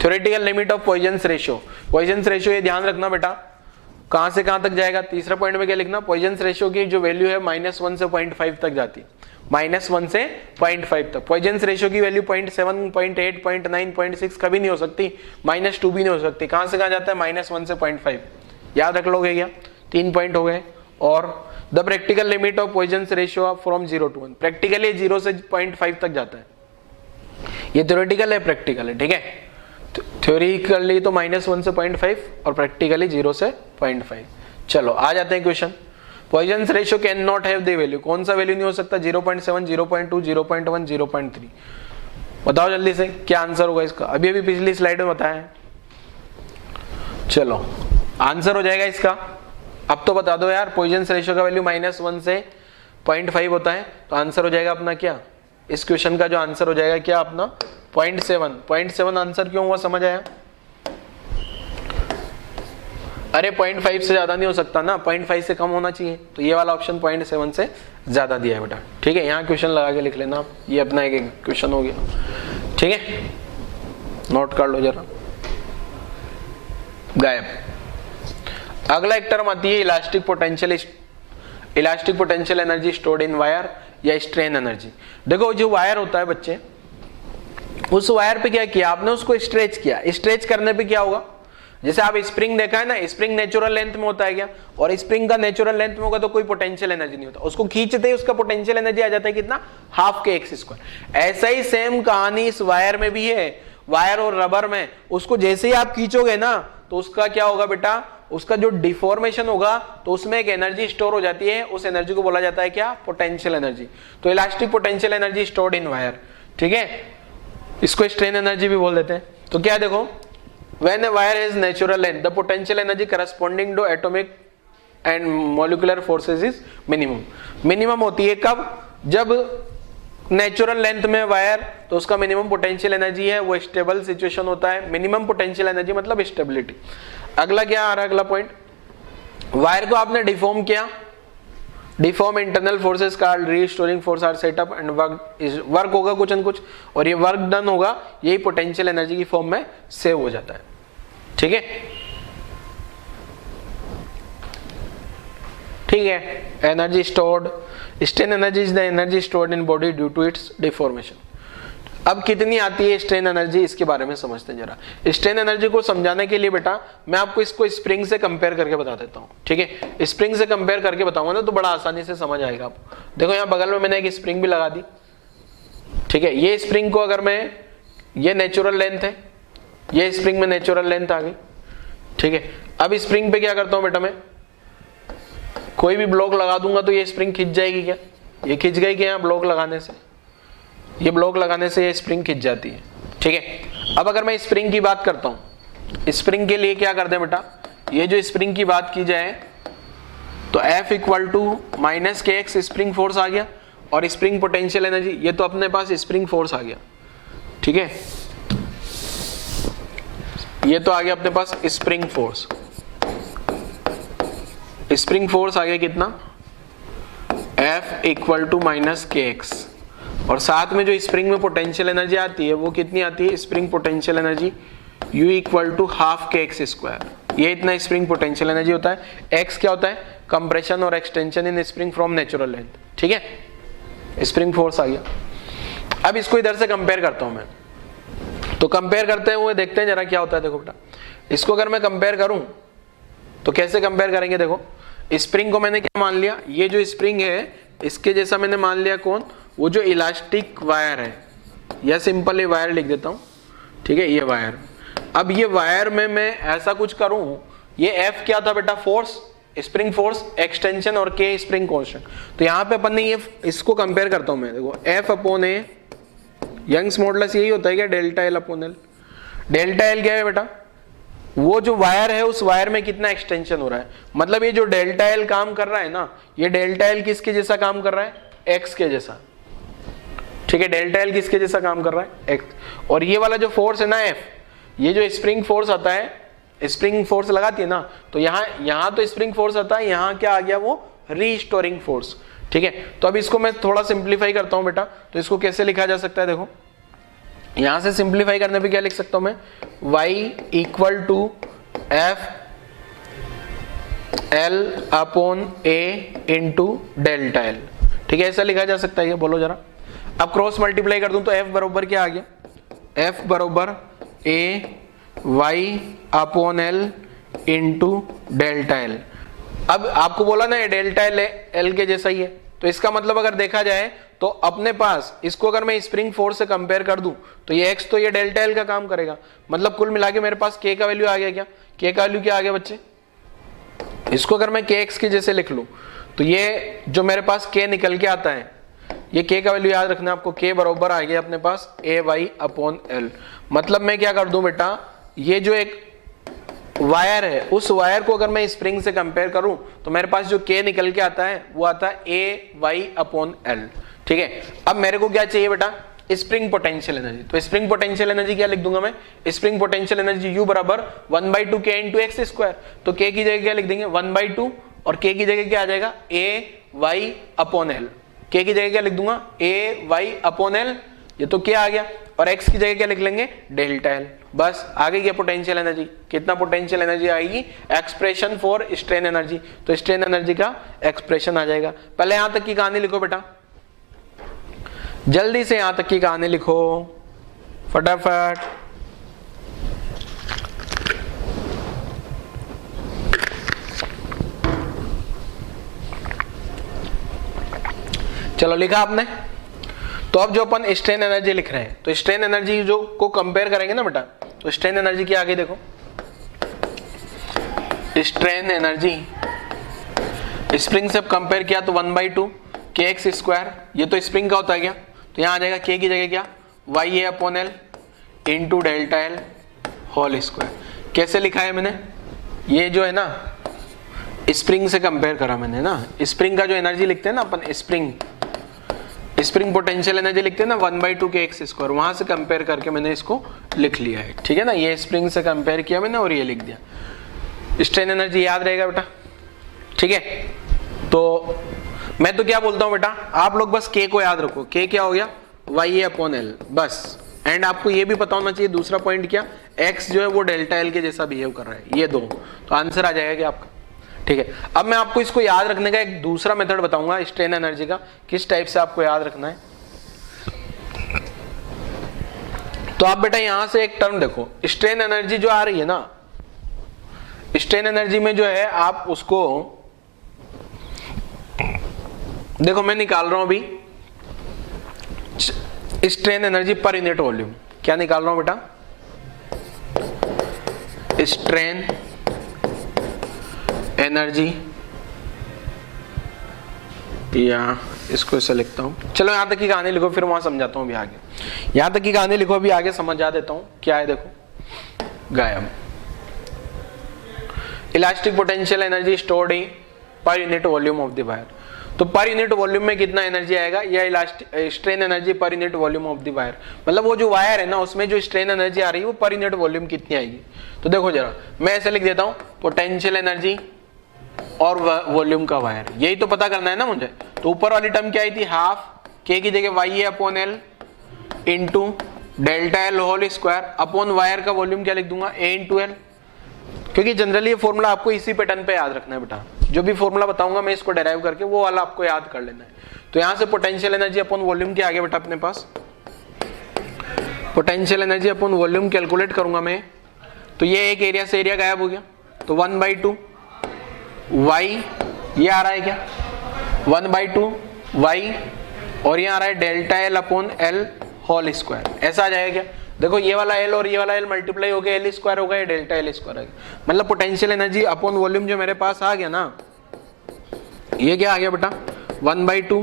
theoretical limit of Poisson's ratio, Poisson's ratio ये ध्यान रखना बेटा, कहां से कहां तक जाएगा। तीसरा पॉइंट में क्या लिखना, पॉइजन्स रेशियो की जो वैल्यू है -1 से 0.5 तक जाती है, -1 से 0.5 तक। पॉइजन्स रेशियो की वैल्यू 0.7, 0.8, 0.9, 0.6 कभी नहीं हो सकती, -2 भी नहीं हो सकती। कहां से कहां जाता है, -1 से 0.5, याद रख लोगे क्या, 3 पॉइंट हो गए। और the practical limit of Poisson's ratio from 0 to 1, practically 0 से 0.5 तक जाता है, ये थ्योरेटिकल है प्रैक्टिकल है, ठीक है। थ्योरेटिकली तो -1 से 0.5 और प्रैक्टिकली 0 से 0.5। चलो आ जाते हैं question. Poisson's ratio can not have the value, कौन सा वैल्यू नहीं हो सकता, 0.7, 0.2, 0.1, 0.3। बताओ जल्दी से क्या आंसर होगा इसका, अभी अभी पिछली स्लाइड में बताया है। चलो आंसर हो जाएगा इसका, अब तो बता दो यार, पॉइजन्स रेशियो का वैल्यू -1 से 0.5 होता है, तो आंसर हो जाएगा अपना क्या, इस क्वेश्चन का जो आंसर हो जाएगा क्या अपना 0.7। 0.7 आंसर क्यों हुआ, समझ आया। अरे 0.5 से ज्यादा नहीं हो सकता ना, 0.5 से कम होना चाहिए, तो ये वाला ऑप्शन 0.7 से ज्यादा दिया है बेटा, ठीक है। यहाँ क्वेश्चन लगा के लिख लेना आप, ये अपना एक क्वेश्चन हो गया, ठीक है, नोट कर लो जरा। गायब। अगला एक टर्म आती है elastic potential, elastic potential energy stored इन वायर या स्ट्रेन एनर्जी। देखो जो वायर होता है बच्चे, उस वायर पे क्या किया आपने, उसको स्ट्रेच किया, स्ट्रेच करने पे क्या होगा, जैसे आप स्प्रिंग देखा है ना, स्प्रिंग नेचुरल लेंथ में होता है क्या, और स्प्रिंग का नेचुरल लेंथ में होगा तो कोई पोटेंशियल एनर्जी नहीं होता, उसको खींचते ही उसका पोटेंशियल एनर्जी आ जाता है कितना, ½ के x²। ऐसा ही सेम कहानी इस वायर में भी है, वायर और रबर में, उसको जैसे ही आप खींचोगे ना तो उसका क्या होगा बेटा, उसका जो डिफॉर्मेशन होगा तो उसमें एक एनर्जी स्टोर हो जाती है, उस एनर्जी को बोला जाता है क्या, पोटेंशियल एनर्जी। तो इलास्टिक पोटेंशियल एनर्जी स्टोर्ड इन वायर, ठीक है, इसको स्ट्रेन एनर्जी भी बोल देते हैं। तो क्या देखो, when a wire has natural length the potential energy corresponding to atomic and molecular forces is minimum. Minimum होती है कब, जब नेचुरल लेंथ में वायर, तो उसका मिनिमम पोटेंशियल एनर्जी है वो स्टेबल सिचुएशन होता है। मिनिमम पोटेंशियल एनर्जी मतलब स्टेबिलिटी। अगला क्या आ रहा है, अगला पॉइंट, वायर को आपने डिफॉर्म किया, डिफॉर्म इंटरनल फोर्सेस का restoring force are setup and work होगा कुछ न कुछ, और ये वर्क डन होगा, यही पोटेंशियल एनर्जी की फॉर्म में सेव हो जाता है, ठीक है। ठीक है, energy stored, strain energy is the energy stored in body due to its deformation. अब कितनी आती है स्ट्रेन एनर्जी, इसके बारे में समझते हैं जरा। स्ट्रेन एनर्जी को समझाने के लिए बेटा मैं आपको इसको स्प्रिंग से कंपेयर करके बता देता हूँ, ठीक है। स्प्रिंग से कंपेयर करके बताऊंगा ना तो बड़ा आसानी से समझ आएगा आपको। देखो यहाँ बगल में मैंने एक स्प्रिंग भी लगा दी, ठीक है। ये स्प्रिंग को अगर मैं, ये नेचुरल लेंथ है, ये स्प्रिंग में नेचुरल लेंथ आ गई, ठीक है। अब स्प्रिंग पे क्या करता हूँ बेटा, मैं कोई भी ब्लॉक लगा दूंगा तो ये स्प्रिंग खिंच जाएगी क्या, ये खिंच गई क्या, यहाँ ब्लॉक लगाने से, ये ब्लॉक लगाने से ये स्प्रिंग खिंच जाती है, ठीक है। अब अगर मैं स्प्रिंग की बात करता हूँ, स्प्रिंग के लिए क्या करते हैं बेटा, ये जो स्प्रिंग की बात की जाए तो F इक्वल टू माइनस के एक्स स्प्रिंग फोर्स आ गया, और स्प्रिंग पोटेंशियल एनर्जी, ये तो अपने पास स्प्रिंग फोर्स आ गया, ठीक है। ये तो आ गया अपने पास स्प्रिंग फोर्स, स्प्रिंग फोर्स आ गया कितना, F इक्वल टू माइनस के एक्स, और साथ में जो स्प्रिंग में पोटेंशियल एनर्जी आती है वो कितनी आती है, spring potential energy U equal to half k x square. ये इतना स्प्रिंग पोटेंशियल एनर्जी होता है। X क्या होता है, कंप्रेशन और extension in spring from natural length, ठीक है। स्प्रिंग फोर्स आ गया। अब इसको इधर से कंपेयर करता हूं मैं, तो कंपेयर करते हुए देखते हैं जरा क्या होता है। देखो बेटा, इसको अगर मैं कंपेयर करूं तो कैसे कंपेयर करेंगे, देखो स्प्रिंग को मैंने क्या मान लिया, ये जो स्प्रिंग है इसके जैसा मैंने मान लिया कौन, वो जो इलास्टिक वायर है, या सिंपल ये वायर लिख देता हूं, ठीक है, ये वायर। अब ये वायर में मैं ऐसा कुछ करूं, ये F क्या था बेटा, फोर्स, स्प्रिंग फोर्स, एक्सटेंशन, और K स्प्रिंग कांस्टेंट। तो यहाँ पे अपन ने ये, इसको कंपेयर करता हूं मैं, देखो F अपॉन ए, यंग्स मॉडुलस यही होता है क्या, delta L upon L. Delta L क्या है बेटा, वो जो वायर है उस वायर में कितना एक्सटेंशन हो रहा है, मतलब ये जो डेल्टा एल काम कर रहा है ना, ये डेल्टा एल किसके जैसा काम कर रहा है, एक्स के जैसा, ठीक है। डेल्टा एल किसके जैसा काम कर रहा है, एक्स। और ये वाला जो फोर्स है ना एफ, ये जो स्प्रिंग फोर्स आता है, स्प्रिंग फोर्स लगाती है ना, तो यहाँ तो स्प्रिंग फोर्स आता है, यहाँ क्या आ गया, वो रीस्टोरिंग फोर्स, ठीक है। तो अब इसको मैं थोड़ा सिंप्लीफाई करता हूँ बेटा, तो इसको कैसे लिखा जा सकता है, देखो यहां से सिंप्लीफाई करने पे क्या लिख सकता हूं मैं, y equal to F L upon A into delta L, ठीक है, ऐसा लिखा जा सकता है ये, बोलो जरा। अब क्रॉस मल्टीप्लाई कर दूं तो f बरोबर क्या आ गया, f बरोबर A Y upon L into delta L. अब आपको बोला ना ये डेल्टा एल के जैसा ही है, तो इसका मतलब अगर देखा जाए तो अपने पास इसको अगर मैं स्प्रिंग फोर्स से कंपेयर कर दूं तो ये x तो ये डेल्टा एल का काम करेगा, मतलब कुल मिला के मेरे पास k का वैल्यू आ गया, क्या k का वैल्यू क्या आ गया बच्चे, इसको अगर मैं kx के जैसे लिख लूं तो ये जो मेरे पास k निकल के आता है, ये k का वैल्यू याद रखना आपको, k बराबर आ गया अपने पास ए वाई अपॉन एल। मतलब मैं क्या कर दूं बेटा, ये जो एक वायर है उस वायर को अगर मैं स्प्रिंग से कंपेयर करूं तो मेरे पास जो k निकल के आता है वो आता है ए वाई अपॉन एल, ठीक है। अब मेरे को क्या चाहिए बेटा, स्प्रिंग पोटेंशियल एनर्जी। तो स्प्रिंग पोटेंशियल एनर्जी क्या लिख दूंगा मैं, स्प्रिंग पोटेंशियल एनर्जी U बराबर 1/2 k इंटू एक्स स्क्वायर। तो k की जगह क्या लिख देंगे 1/2, और k की जगह क्या आ जाएगा ए वाई अपॉन एल। k की जगह क्या लिख दूंगा ए वाई अपॉन एल, ये तो क्या आ गया, और x की जगह क्या लिख लेंगे डेल्टा एल। बस आ गई क्या पोटेंशियल एनर्जी, कितना पोटेंशियल एनर्जी आएगी, एक्सप्रेशन फॉर स्ट्रेन एनर्जी। तो स्ट्रेन एनर्जी का एक्सप्रेशन आ जाएगा। पहले यहां तक की कहानी लिखो बेटा, जल्दी से यहां तक की कहानी लिखो फटाफट। चलो लिखा आपने। तो अब जो अपन स्ट्रेन एनर्जी लिख रहे हैं, तो स्ट्रेन एनर्जी जो को कंपेयर करेंगे ना बेटा, तो स्ट्रेन एनर्जी क्या आ गई देखो, स्ट्रेन एनर्जी स्प्रिंग से कंपेयर किया तो 1/2 kx स्क्वायर, ये तो स्प्रिंग का होता है क्या, तो यहाँ आ जाएगा k की जगह क्या YA/L into delta L whole square. कैसे लिखा है मैंने, ये जो है ना स्प्रिंग से कंपेयर करा मैंने ना, स्प्रिंग का जो एनर्जी लिखते हैं ना अपन, स्प्रिंग पोटेंशियल एनर्जी लिखते हैं ना 1/2 kx स्क्वायर, वहां से कंपेयर करके मैंने इसको लिख लिया है, ठीक है ना। ये स्प्रिंग से कंपेयर किया मैंने और ये लिख दिया। स्ट्रेन एनर्जी याद रहेगा बेटा, ठीक है। तो मैं तो क्या बोलता हूं बेटा, आप लोग बस k को याद रखो, k क्या हो गया YA/L बस। एंड आपको ये भी पता होना चाहिए दूसरा पॉइंट क्या, x जो है वो डेल्टा एल के जैसा बिहेव कर रहा है, ये दो, तो आंसर आ जाएगा क्या आपका, ठीक है। अब मैं आपको इसको याद रखने का एक दूसरा मेथड बताऊंगा स्ट्रेन एनर्जी का, किस टाइप से आपको याद रखना है। तो आप बेटा यहां से एक टर्म देखो, स्ट्रेन एनर्जी जो आ रही है ना, स्ट्रेन एनर्जी में जो है आप उसको देखो, मैं निकाल रहा हूं अभी strain energy per unit volume. क्या निकाल रहा हूं बेटा, स्ट्रेन एनर्जी, या इसको ऐसे लिखता हूं, चलो यहां तक की कहानी लिखो फिर वहां समझाता हूं अभी आगे। यहां तक की कहानी लिखो, अभी आगे समझा देता हूं क्या है। देखो गायब, elastic potential energy stored in per unit volume of the wire. तो पर यूनिट वॉल्यूम में कितना एनर्जी आएगा, या elastic strain energy per unit volume of the wire, मतलब वो जो वायर है ना उसमें जो स्ट्रेन एनर्जी आ रही है वो पर यूनिट वॉल्यूम कितनी आएगी। तो देखो जरा मैं ऐसे लिख देता हूं, पोटेंशियल एनर्जी और वॉल्यूम का वायर, यही तो पता करना है ना मुझे। तो ऊपर वाली टर्म क्या आई थी, हाफ k की जगह YA/L into delta L whole square upon wire का वॉल्यूम क्या लिख दूंगा A/L, क्योंकि जनरली ये फॉर्मूला आपको इसी पैटर्न पे याद रखना है बेटा। जो भी फॉर्मूला बताऊंगा मैं इसको डेराइव करके वो वाला आपको याद कर लेना है। तो यहां से पोटेंशियल एनर्जी अपॉन वॉल्यूम के आगे बेटा अपने पास potential energy upon volume calculate करूंगा मैं, तो ये एक एरिया से एरिया गायब हो गया, तो 1/2 y ये आ रहा है क्या 1/2 y, और ये आ रहा है delta L upon L whole square, ऐसा आ जाएगा क्या। देखो ये वाला एल और ये वाला एल मल्टीप्लाई हो गया, एल स्क्वायर हो गया, डेल्टा एल स्क्वायर आ गया, मतलब पोटेंशियल एनर्जी अपॉन वॉल्यूम जो मेरे पास आ गया ना, ये क्या आ गया बेटा 1/2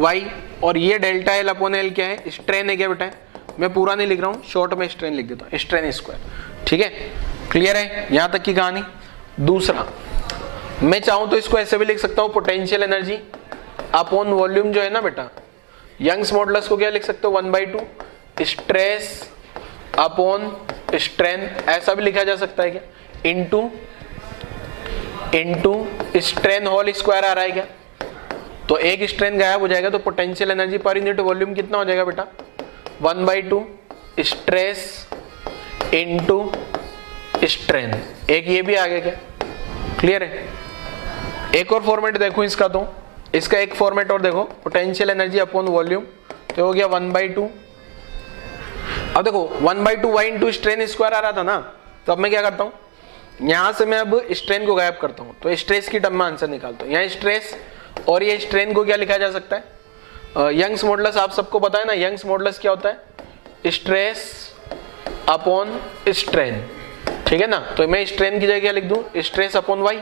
y, और ये डेल्टा एल अपॉन एल क्या है, स्ट्रेन है क्या बेटा, मैं पूरा नहीं लिख रहा हूँ, शॉर्ट में स्ट्रेन लिख देता हूँ, स्ट्रेन स्क्वायर, ठीक है। क्लियर है यहां तक की कहानी। दूसरा मैं चाहूं तो इसको ऐसे भी लिख सकता हूं, पोटेंशियल एनर्जी अपॉन वॉल्यूम जो है ना बेटा, यंग्स मॉडुलस को क्या लिख सकते हो 1/2 स्ट्रेस अपॉन स्ट्रेन, ऐसा भी लिखा जा सकता है क्या, इनटू स्ट्रेन होल स्क्वायर आ रहा है क्या। तो एक स्ट्रेन गायब हो जाएगा, तो potential energy per unit volume कितना हो जाएगा बेटा 1/2 स्ट्रेस इनटू स्ट्रेन, एक ये भी आ गया क्या। क्लियर है। एक और फॉर्मेट देखो इसका, तो इसका एक फॉर्मेट और देखो, पोटेंशियल एनर्जी अपॉन वॉल्यूम, तो हो गया 1/2। अब देखो 1/2 y इंटू स्ट्रेन स्क्वायर आ रहा था ना, तो अब मैं क्या करता हूँ, यहां से मैं अब स्ट्रेन को गायब करता हूँ, तो स्ट्रेस की टर्म में आंसर निकालता हूँ। यहाँ स्ट्रेस और ये स्ट्रेन को क्या लिखा जा सकता है, यंग्स मॉडुलस आप सबको पता है ना, यंग्स मॉडुलस क्या होता है, स्ट्रेस अपॉन स्ट्रेन, ठीक है ना। तो मैं स्ट्रेन की जगह क्या लिख दूं, stress upon Y,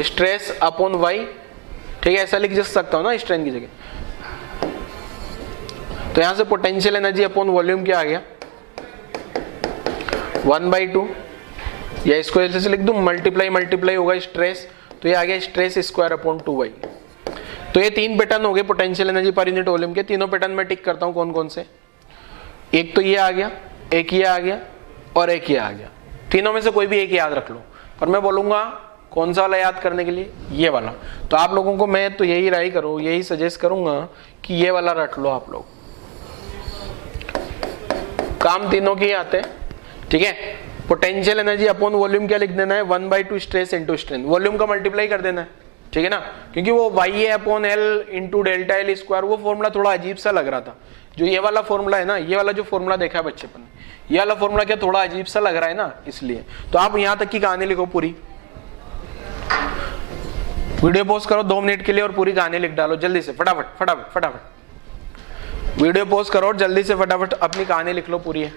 stress upon Y, ठीक है, ऐसा लिख सकता हूं ना स्ट्रेन की जगह। तो यहां से पोटेंशियल एनर्जी अपॉन वॉल्यूम क्या आ गया 1/2, या इसको ऐसे लिख दूं, मल्टीप्लाई होगा स्ट्रेस, तो ये आ गया स्ट्रेस स्क्वायर अपॉन 2y। तो ये तीन पैटर्न हो गए potential energy per unit volume के। तीनों पैटर्न में टिक करता हूं कौन कौन से, एक तो ये आ गया, एक ये आ गया और एक ये आ गया। तीनों में से कोई भी एक याद रख लो, पर मैं बोलूंगा कौन सा वाला याद करने के लिए, ये वाला। तो आप लोगों को मैं तो यही राय करूं, यही सजेस्ट करूंगा कि ये वाला रट लो आप लोग, काम तीनों के ही आते हैं, ठीक है। पोटेंशियल एनर्जी अपॉन वॉल्यूम क्या लिख देना है 1/2 स्ट्रेस इंटू स्ट्रेन, वॉल्यूम का मल्टीप्लाई कर देना है, ठीक है ना, क्योंकि वो YA upon L into delta L square वो फॉर्मूला थोड़ा अजीब सा लग रहा था। जो ये वाला फॉर्मूला है ना, ये वाला जो फॉर्मूला देखा है बच्चेपन, ये वाला फॉर्मूला क्या थोड़ा अजीब सा लग रहा है ना, इसलिए। तो आप यहां तक की कहानी लिखो पूरी, वीडियो पॉज करो 2 मिनट के लिए और पूरी कहानी लिख डालो जल्दी से, फटाफट फटाफट फटाफट वीडियो पॉज करो और जल्दी से फटाफट अपनी कहानी लिख लो पूरी है।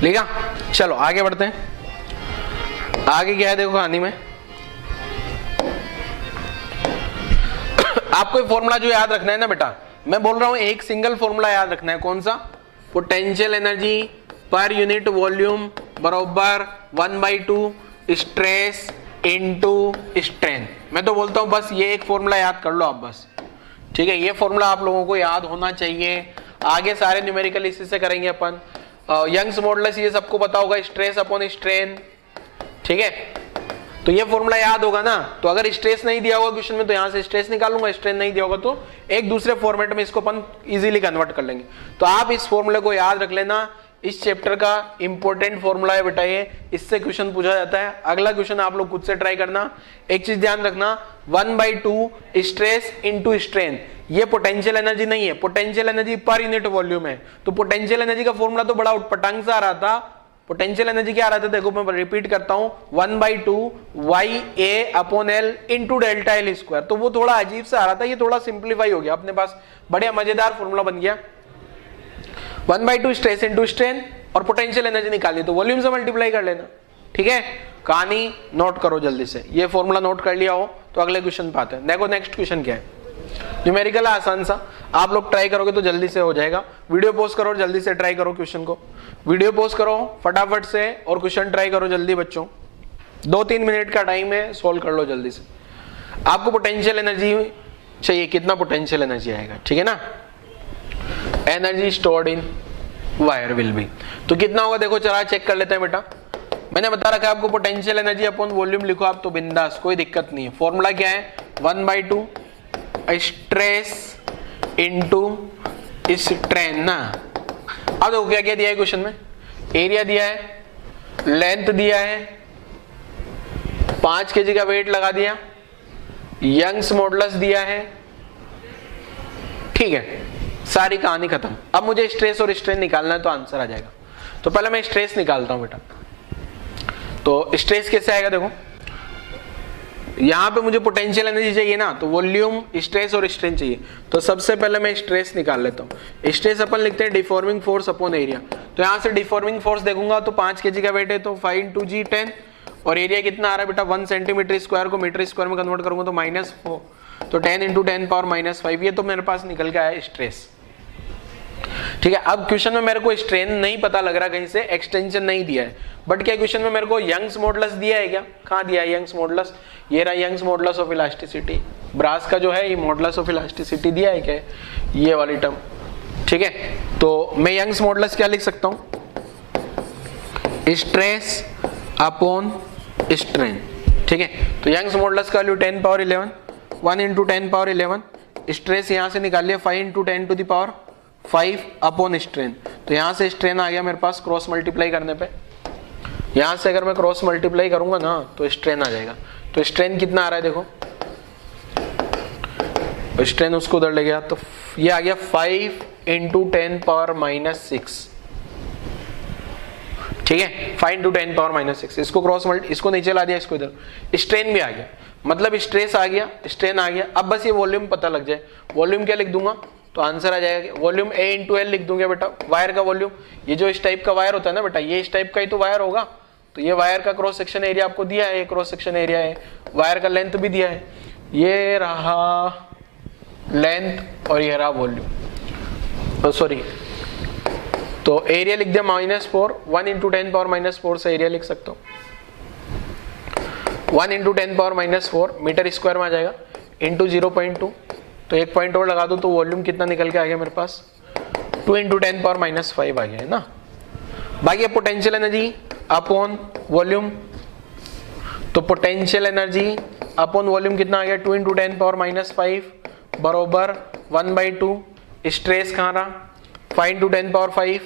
लिखा? चलो आगे बढ़ते हैं। आगे क्या है देखो कहानी में, आपको फॉर्मूला जो याद रखना है ना बेटा, मैं बोल रहा हूं एक सिंगल फॉर्मूला याद रखना है। कौन सा? Potential energy per unit volume बराबर 1/2 स्ट्रेस इनटू स्ट्रेन। मैं तो बोलता हूं बस ये एक फॉर्मूला याद कर लो आप बस, ठीक है। ये फॉर्मूला आप लोगों को याद होना चाहिए। आगे सारे न्यूमेरिकल इसी से करेंगे अपन। यंग्स मॉडुलस ये सबको पता होगा, स्ट्रेस अपॉन स्ट्रेन, ठीक है। तो ये फॉर्मूला याद होगा ना, तो अगर स्ट्रेस नहीं दिया होगा क्वेश्चन में तो यहां से स्ट्रेस निकालूंगा, स्ट्रेन नहीं दिया होगा तो एक दूसरे फॉर्मेट में इसको अपन इजीली कन्वर्ट कर लेंगे। तो आप इस फॉर्मूले को याद रख लेना, इस चैप्टर का इंपॉर्टेंट फॉर्मूला है बेटा ये, इससे क्वेश्चन पूछा जाता है। अगला क्वेश्चन आप लोग खुद से ट्राई करना। एक चीज ध्यान रखना, 1/2 स्ट्रेस इनटू स्ट्रेन, ये पोटेंशियल एनर्जी नहीं है, potential energy per unit volume है। तो पोटेंशियल एनर्जी का फॉर्मूला तो बड़ा उटपटांग सा आ रहा था। पोटेंशियल एनर्जी क्या आ रहा था देखो, मैं रिपीट करता हूं, 1/2 YA/L into delta L square. तो वो थोड़ा अजीब सा आ रहा था, ये थोड़ा सिंप्लीफाई हो गया अपने पास, बढ़िया मजेदार फॉर्मूला बन गया। 1/2 स्ट्रेस इनटू स्ट्रेन और पोटेंशियल एनर्जी निकालनी तो वॉल्यूम से मल्टीप्लाई कर लेना, ठीक है। कहानी नोट करो जल्दी से, ये फॉर्मूला नोट कर लिया हो तो अगले क्वेश्चन पे आते हैं। देखो नेक्स्ट क्वेश्चन क्या है, न्यूमेरिकल आसान सा, आप लोग ट्राई करोगे तो जल्दी से हो जाएगा। वीडियो पोस्ट करो, जल्दी से ट्राई करो क्वेश्चन को, वीडियो पोस्ट करो फटाफट से और क्वेश्चन ट्राई करो जल्दी बच्चों। 2-3 मिनट का टाइम है, सोल्व कर लो जल्दी से। आपको पोटेंशियल एनर्जी चाहिए, कितना पोटेंशियल एनर्जी आएगा, ठीक है ना। Energy stored in wire will be, तो कितना होगा देखो, चला चेक कर लेते हैं बेटा। मैंने बता रखा है आपको पोटेंशियल एनर्जी अपॉन वॉल्यूम लिखो आप तो बिंदास, कोई दिक्कत नहीं है। फॉर्मूला क्या है, 1/2 स्ट्रेस इनटू स्ट्रेन ना। अब देखो क्या क्या दिया है क्वेश्चन में, एरिया दिया है, लेंथ दिया है, 5 kg का वेट लगा दिया, यंग्स मॉडुलस दिया है, ठीक है, सारी कहानी खत्म। अब मुझे स्ट्रेस और स्ट्रेन निकालना है तो आंसर आ जाएगा। तो पहले मैं स्ट्रेस निकालता हूं बेटा। तो स्ट्रेस कैसे आएगा देखो, यहां पे मुझे पोटेंशियल एनर्जी चाहिए ना, तो वॉल्यूम, स्ट्रेस और स्ट्रेन चाहिए। तो सबसे पहले मैं स्ट्रेस निकाल लेता हूं। स्ट्रेस अपन लिखते हैं डिफॉर्मिंग फोर्स अपॉन एरिया। तो यहां से डिफॉर्मिंग फोर्स देखूंगा तो 5 kg का वेट है तो 5 × G 10 और एरिया कितना आ रहा है बेटा 1 सेंटीमीटर स्क्वायर को मीटर स्क्वायर में कन्वर्ट करूंगा तो -4, तो 10 × 10⁻⁵ ये तो मेरे पास निकल के आया स्ट्रेस, ठीक है। अब क्वेश्चन में मेरे को स्ट्रेन नहीं पता लग रहा, कहीं से एक्सटेंशन नहीं दिया है, बट क्या क्वेश्चन में मेरे को यंग्स मॉडुलस दिया है क्या, कहां दिया है यंग्स मॉडुलस, ये रहा Young's modulus of elasticity. Brass का जो है ये मॉडुलस ऑफ इलास्टिसिटी दिया है क्या, ये वाली टर्म, ठीक है। तो मैं यंग्स मॉडुलस क्या लिख सकता हूं, स्ट्रेस अपॉन स्ट्रेन, ठीक है। तो यंग्स मॉडुलस का वैल्यू 10⁻11, 1 × 10⁻11, स्ट्रेस यहां से निकाल लिया 5 × 10⁵ अपॉन स्ट्रेन। तो यहां से स्ट्रेन आ गया मेरे पास, क्रॉस मल्टीप्लाई करने पे, यहां से अगर मैं क्रॉस मल्टीप्लाई करूंगा ना तो स्ट्रेन आ जाएगा। तो स्ट्रेन कितना आ रहा है देखो, स्ट्रेन उसको उधर ले गया तो ये आ गया 5 × 10⁻⁻6, ठीक है, 5 × 10⁻⁻6। इसको क्रॉस इसको नीचे ला दिया, इसको इधर, स्ट्रेन भी आ गया, मतलब स्ट्रेस आ गया, स्ट्रेन आ गया। अब बस ये वॉल्यूम पता लग जाए, वॉल्यूम क्या लिख दूंगा तो आंसर आ जाएगा, वॉल्यूम A × L लिख दूंगा बेटा, वायर का वॉल्यूम। ये जो इस टाइप का वायर होता है ना बेटा, ये इस टाइप का ही तो वायर होगा, तो ये वायर का क्रॉस सेक्शन एरिया आपको दिया है, ये क्रॉस सेक्शन एरिया है, वायर का लेंथ भी दिया है, ये रहा लेंथ और ये रहा वॉल्यूम, सॉरी। तो एरिया लिख दिया -4, 1 × 10⁻⁻4 से एरिया लिख सकता हूँ, 1 × 10⁻⁻4 मीटर स्क्वायर में आ जाएगा, इंटू 0.2, तो 1 पॉइंट और लगा दो तो वॉल्यूम कितना निकल के आ गया मेरे पास, 2 × 10⁻⁻5 आ गया है ना। बाकी पोटेंशियल एनर्जी अपॉन वॉल्यूम, तो पोटेंशियल एनर्जी अपॉन वॉल्यूम कितना आ गया 2 × 10⁻⁻5 बरोबर 1/2, स्ट्रेस कहाँ रहा 5 × 10⁻5,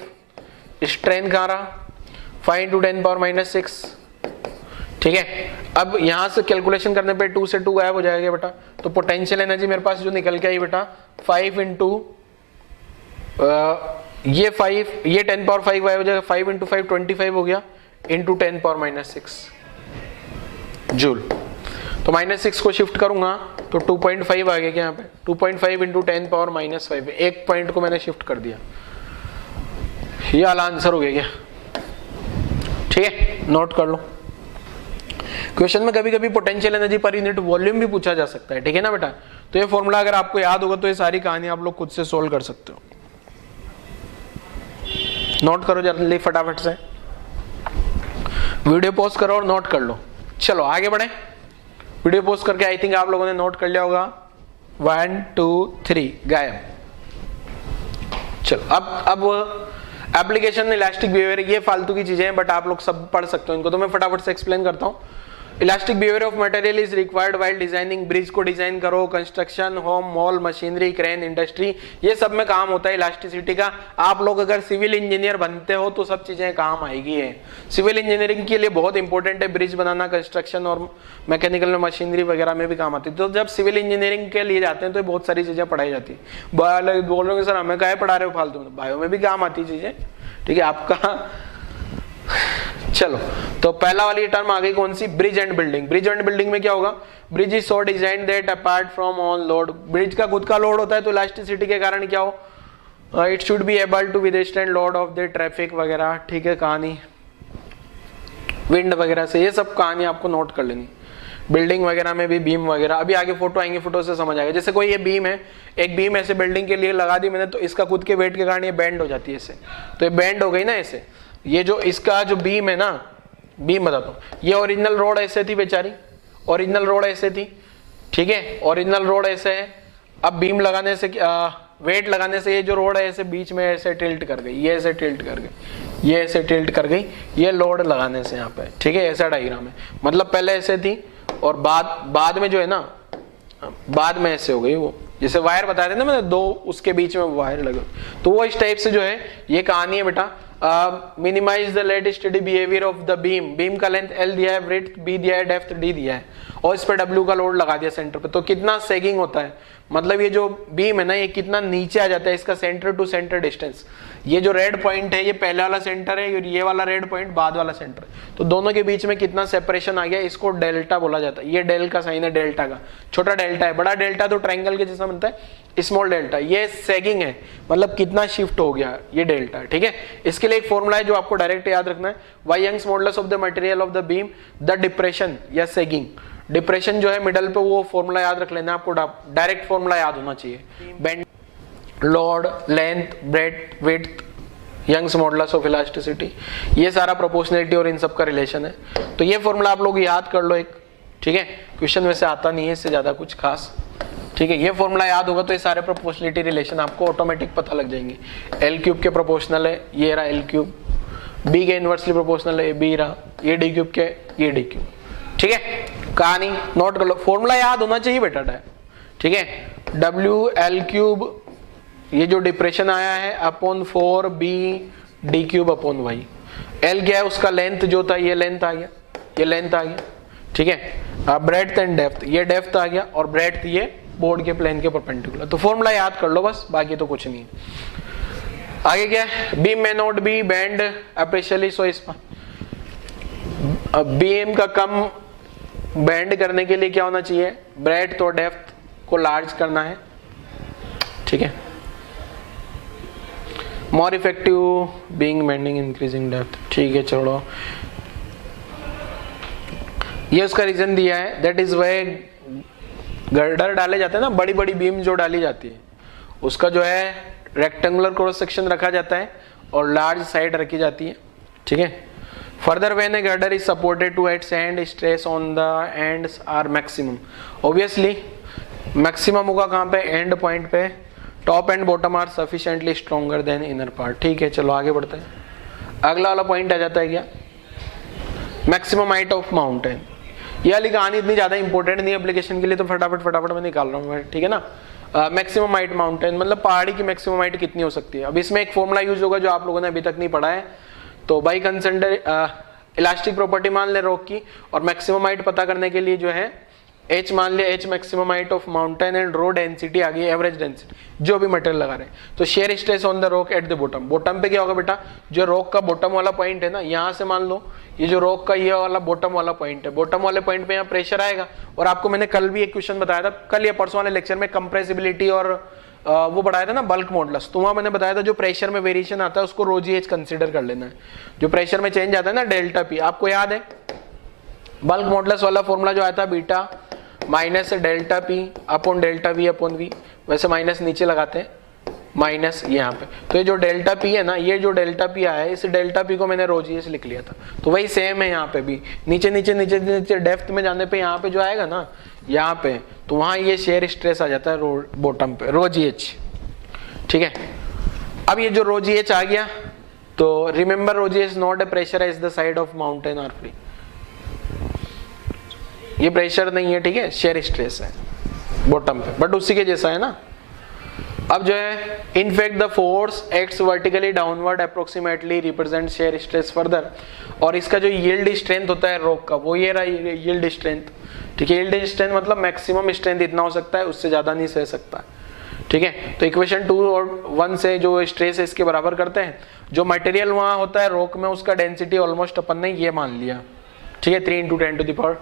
स्ट्रेन कहाँ रहा 5 × 10⁻⁻6, ठीक है। अब यहां से कैलकुलेशन करने पे 2 से 2 गायब हो जाएगा बेटा, तो पोटेंशियल एनर्जी मेरे पास जो निकल के आई बेटा 5 × ये 5, ये 10⁻5 गायब हो जाएगा, 5 × 5 25 हो गया, इंटू 10⁻⁻6 जूल। तो -6 को शिफ्ट करूंगा तो 2.5 आ गया क्या यहाँ पे, 2.5 इंटू 10 पावर -5, एक पॉइंट को मैंने शिफ्ट कर दिया, ये वाला आंसर हो गया क्या? ठीक है, नोट कर लो। क्वेश्चन में कभी कभी potential energy per unit volume भी पूछा जा सकता है, ठीक है ना बेटा। तो ये फॉर्मूला अगर आपको याद होगा तो ये सारी कहानी आप लोग खुद से सोल्व कर सकते हो। नोट करो जल्दी फटाफट से, वीडियो पॉज करो और नोट कर लो। चलो आगे बढ़े, वीडियो पॉज करके आई थिंक आप लोगों ने नोट कर लिया होगा। 1 2 3 गायब। चलो अब एप्लीकेशन इलास्टिक बिहेवियर, ये फालतू की चीजें हैं बट आप लोग सब पढ़ सकते हो इनको, तो मैं फटाफट से एक्सप्लेन करता हूँ। Elastic behaviour of material is required while designing, bridge को डिजाइन करो, construction, home, mall, machinery, crane, industry, ये सब में काम होता है इलास्टिसिटी का। आप लोग अगर सिविल इंजीनियर बनते हो तो सब चीजें काम आएगी है। सिविल इंजीनियरिंग के लिए बहुत इंपॉर्टेंट है, ब्रिज बनाना, कंस्ट्रक्शन और मैकेनिकल में मशीनरी वगैरह में भी काम आती है। तो जब सिविल इंजीनियरिंग के लिए जाते हैं तो बहुत सारी चीजें पढ़ाई जाती है। बोल रहे हो सर हमें क्या पढ़ा रहे हो फालतू में, बायो में भी काम आती चीजें, ठीक है आपका। चलो तो पहला वाली टर्म आ गई कौन सी, bridge and building. Bridge and building में क्या होगा, bridge is so design that apart from on load, bridge का खुद का लोड होता है तो इलास्टिसिटी के कारण क्या हो, it should be able to withstand load of the traffic वगैरह, ठीक है, कहानी विंड वगैरह से, ये सब कहानी आपको नोट कर लेनी। बिल्डिंग वगैरह में भी बीम वगैरह, अभी आगे फोटो आएंगे, फोटो से समझ आएगा। जैसे कोई ये बीम है, एक बीम ऐसे बिल्डिंग के लिए लगा दी मैंने, तो इसका खुद के वेट के कारण ये बेंड हो जाती है ऐसे, तो ये बेंड हो गई ना ऐसे। ये जो इसका जो बीम है ना, बीम बताता हूँ, ये ओरिजिनल रोड ऐसे थी बेचारी, ओरिजिनल रोड ऐसे थी, ठीक है, ओरिजिनल रोड ऐसे है। अब बीम लगाने से वेट लगाने से ये जो रोड है ऐसे बीच में ऐसे टिल्ट कर गई, ये ऐसे टिल्ट कर गई, ये ऐसे टिल्ट कर गई, ये लोड लगाने से यहाँ पे, ठीक है, ऐसा डायग्राम है। मतलब पहले ऐसे थी और बाद में जो है ना, बाद में ऐसे हो गई वो, जैसे वायर बताया था ना मैंने, दो उसके बीच में वायर लगे, तो वो इस टाइप से जो है ये कहानी है बेटा। Minimize the let study behaviour of the beam, beam का लेंथ L दिया है, ब्रेड्थ B दिया है, डेप्थ D दिया है, और इस पर W का लोड लगा दिया सेंटर पे, तो कितना सेगिंग होता है, मतलब ये जो बीम है ना ये कितना नीचे आ जाता है, इसका सेंटर टू सेंटर डिस्टेंस। ये जो रेड पॉइंट है ये पहले वाला सेंटर है, और ये वाला रेड पॉइंट बाद वाला सेंटर है, तो दोनों के बीच में कितना सेपरेशन आ गया, इसको डेल्टा बोला जाता है। ये डेल का साइन है डेल्टा का, छोटा डेल्टा है, बड़ा डेल्टा तो ट्रायंगल के जैसा बनता है, स्मॉल डेल्टा, ये सेगिंग है, मतलब कितना शिफ्ट हो गया ये डेल्टा, ठीक है। इसके लिए एक फॉर्मूला है जो आपको डायरेक्ट याद रखना है, Y Young's modulus of the material of the beam, the depression या सेगिंग, डिप्रेशन जो है मिडल पे, वो फॉर्मूला याद रख लेना, आपको डायरेक्ट फॉर्मूला याद होना चाहिए। Bend, load, length, breadth, width, Young's modulus of elasticity, ये सारा प्रोपोर्शनलिटी और इन सब का रिलेशन है। तो ये फॉर्मूला आप लोग याद कर लो एक, ठीक है, क्वेश्चन में से आता नहीं है इससे ज्यादा कुछ खास, ठीक है। ये फॉर्मूला याद होगा तो ये सारे प्रोपोर्शनलिटी रिलेशन आपको ऑटोमेटिक पता लग जाएंगे। L क्यूब के प्रोपोर्शनल है, ये रहा L क्यूब, B के इनवर्सली प्रोपोर्शनल है, B रहा, ये D क्यूब के, ये D क्यूब, ठीक है। कहानी नोट कर लो, फॉर्मूला याद होना चाहिए बेटा, ठीक है। WL क्यूब, ये जो डिप्रेशन आया है, upon 4B D cube upon Y, L क्या है उसका लेंथ जो था, ये लेंथ आ गया, ये लेंथ आ गया, ठीक है। ब्रेड्थ एंड डेप्थ, ये डेप्थ आ गया, और ब्रेड्थ ये बोर्ड के प्लेन के परपेंडिकुलर, तो फॉर्मूला याद कर लो बस, बाकी तो कुछ नहीं है। आगे क्या है, बीम में नोट बी बेंड एप्रिशियली सो इसमें, बीम का कम बेंड करने के लिए क्या होना चाहिए, ब्रेड्थ और डेप्थ को लार्ज करना है, ठीक है। More effective being bending increasing depth, ठीक है। चलो ये उसका रीजन दिया है, दैट इज वाई गर्डर डाले जाते हैं ना, बड़ी बड़ी बीम जो डाली जाती है उसका जो है रेक्टेंगुलर क्रॉस सेक्शन रखा जाता है और लार्ज साइड रखी जाती है, ठीक है। Further when a girder is supported to its end, stress on the ends are maximum, obviously maximum होगा कहाँ पे, एंड पॉइंट पे, top and bottom are sufficiently stronger than inner part, ठीक है। चलो आगे बढ़ते हैं, अगला वाला पॉइंट आ जाता है क्या, मैक्सिमम हाइट ऑफ माउंटेन। ये वाली कहानी इतनी ज्यादा इंपॉर्टेंट नहीं एप्लीकेशन के लिए, तो फटाफट मैं निकाल रहा हूँ, ठीक है ना। मैक्सिमम हाइट माउंटेन मतलब पहाड़ी की मैक्सिमम हाइट कितनी हो सकती है। अब इसमें एक फॉर्मूला यूज होगा जो आप लोगों ने अभी तक नहीं पढ़ा है, तो बाई कंसिडर इलास्टिक प्रॉपर्टी मान ले रॉक की, और मैक्सिमम हाइट पता करने के लिए जो है एच मान लिया, H maximum height of mountain and rho density आ गई एवरेज डेंसिटी, जो भी मटेरियल लगा रहे हैं। तो shear stress on the rock at the bottom, bottom पे क्या होगा बेटा, जो रॉक का बॉटम वाला पॉइंट है ना, यहाँ से मान लो ये जो रॉक का ये वाला बॉटम वाला पॉइंट है, बॉटम वाले पॉइंट पे यहाँ प्रेशर आएगा। और आपको मैंने कल भी एक क्वेश्चन बताया था, कल या परसों वाले लेक्चर में कंप्रेसिबिलिटी और वो बढ़ाया था ना बल्क मॉडुलस, तो वहां मैंने बताया था जो प्रेशर में वेरिएशन आता है उसको ρgh कंसीडर कर लेना है। जो प्रेशर में चेंज आता है ना डेल्टा पी, आपको याद है बल्क मॉडुलस वाला फॉर्मूला जो आया था beta minus delta P upon delta V upon V, वैसे माइनस नीचे लगाते हैं माइनस यहाँ पे, तो ये जो डेल्टा पी है ना, ये जो डेल्टा पी आया है, इस डेल्टा पी को मैंने ρgh लिख लिया था। तो वही सेम है यहाँ पे भी, नीचे नीचे नीचे नीचे डेप्थ में जाने पे यहाँ पे जो आएगा ना यहाँ पे, तो वहां ये शेयर स्ट्रेस आ जाता है बॉटम पे ρgh। ठीक है, अब ये जो ρgh आ गया, तो remember ρgh not a pressure is the side of mountain are free, ये प्रेशर नहीं है, ठीक है, शेयर स्ट्रेस है बॉटम पे, बट उसी के जैसा है ना। अब जो है in fact the force acts vertically downward approximately represent shear stress further, और इसका जो यील्ड स्ट्रेंथ होता है रॉक का, वो ये रहा यील्ड स्ट्रेंथ। ठीक है, यील्ड स्ट्रेंथ मतलब मैक्सिमम स्ट्रेंथ इतना हो सकता है, उससे ज्यादा नहीं सह सकता। ठीक है, तो इक्वेशन 2 और 1 से जो स्ट्रेस है इसके बराबर करते हैं, जो मटेरियल वहां होता है रॉक में उसका डेंसिटी ऑलमोस्ट अपन ने ये मान लिया। ठीक है, 3 × 10⁻³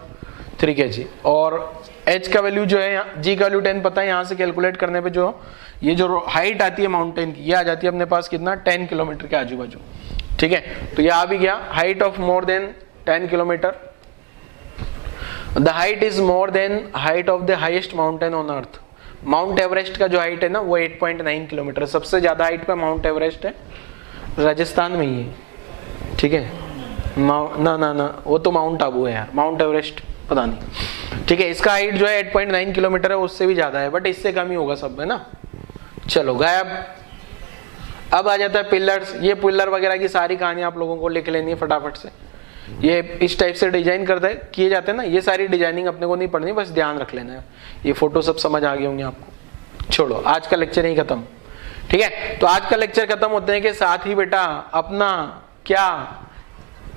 kg, और h का वैल्यू जो है, g का वैल्यू 10 पता है, यहाँ से कैलकुलेट करने पे जो ये जो हाइट आती है माउंटेन की, ये आ जाती है अपने पास कितना 10 किलोमीटर के आजू बाजू। ठीक है, तो ये आ भी गया, height of more than 10 kilometre, the height is more than height of the highest mountain on earth. Mount Everest का जो हाइट है ना वो 8.9 किलोमीटर, सबसे ज्यादा हाइट पे माउंट एवरेस्ट है, राजस्थान में ही है। ठीक है, ना ना ना वो तो माउंट आबू है यार, माउंट एवरेस्ट पता नहीं। ठीक है, इसका हाइट जो है 8.9 किलोमीटर है, उससे भी ज्यादा है, बट इससे कम ही होगा सब, है ना। चलो गायब। अब आ जाता है पिलर्स, ये पिलर वगैरह की सारी कहानी आप लोगों को लिख लेनी है फटाफट से, ये इस टाइप से डिजाइन किए जाते हैं ना, ये सारी डिजाइनिंग अपने को नहीं पढ़नी, बस ध्यान रख लेना है। ये फोटो सब समझ आ गए होंगे आपको। छोड़ो, आज का लेक्चर यही खत्म। ठीक है, तो आज का लेक्चर खत्म होते हैं कि साथ ही बेटा अपना क्या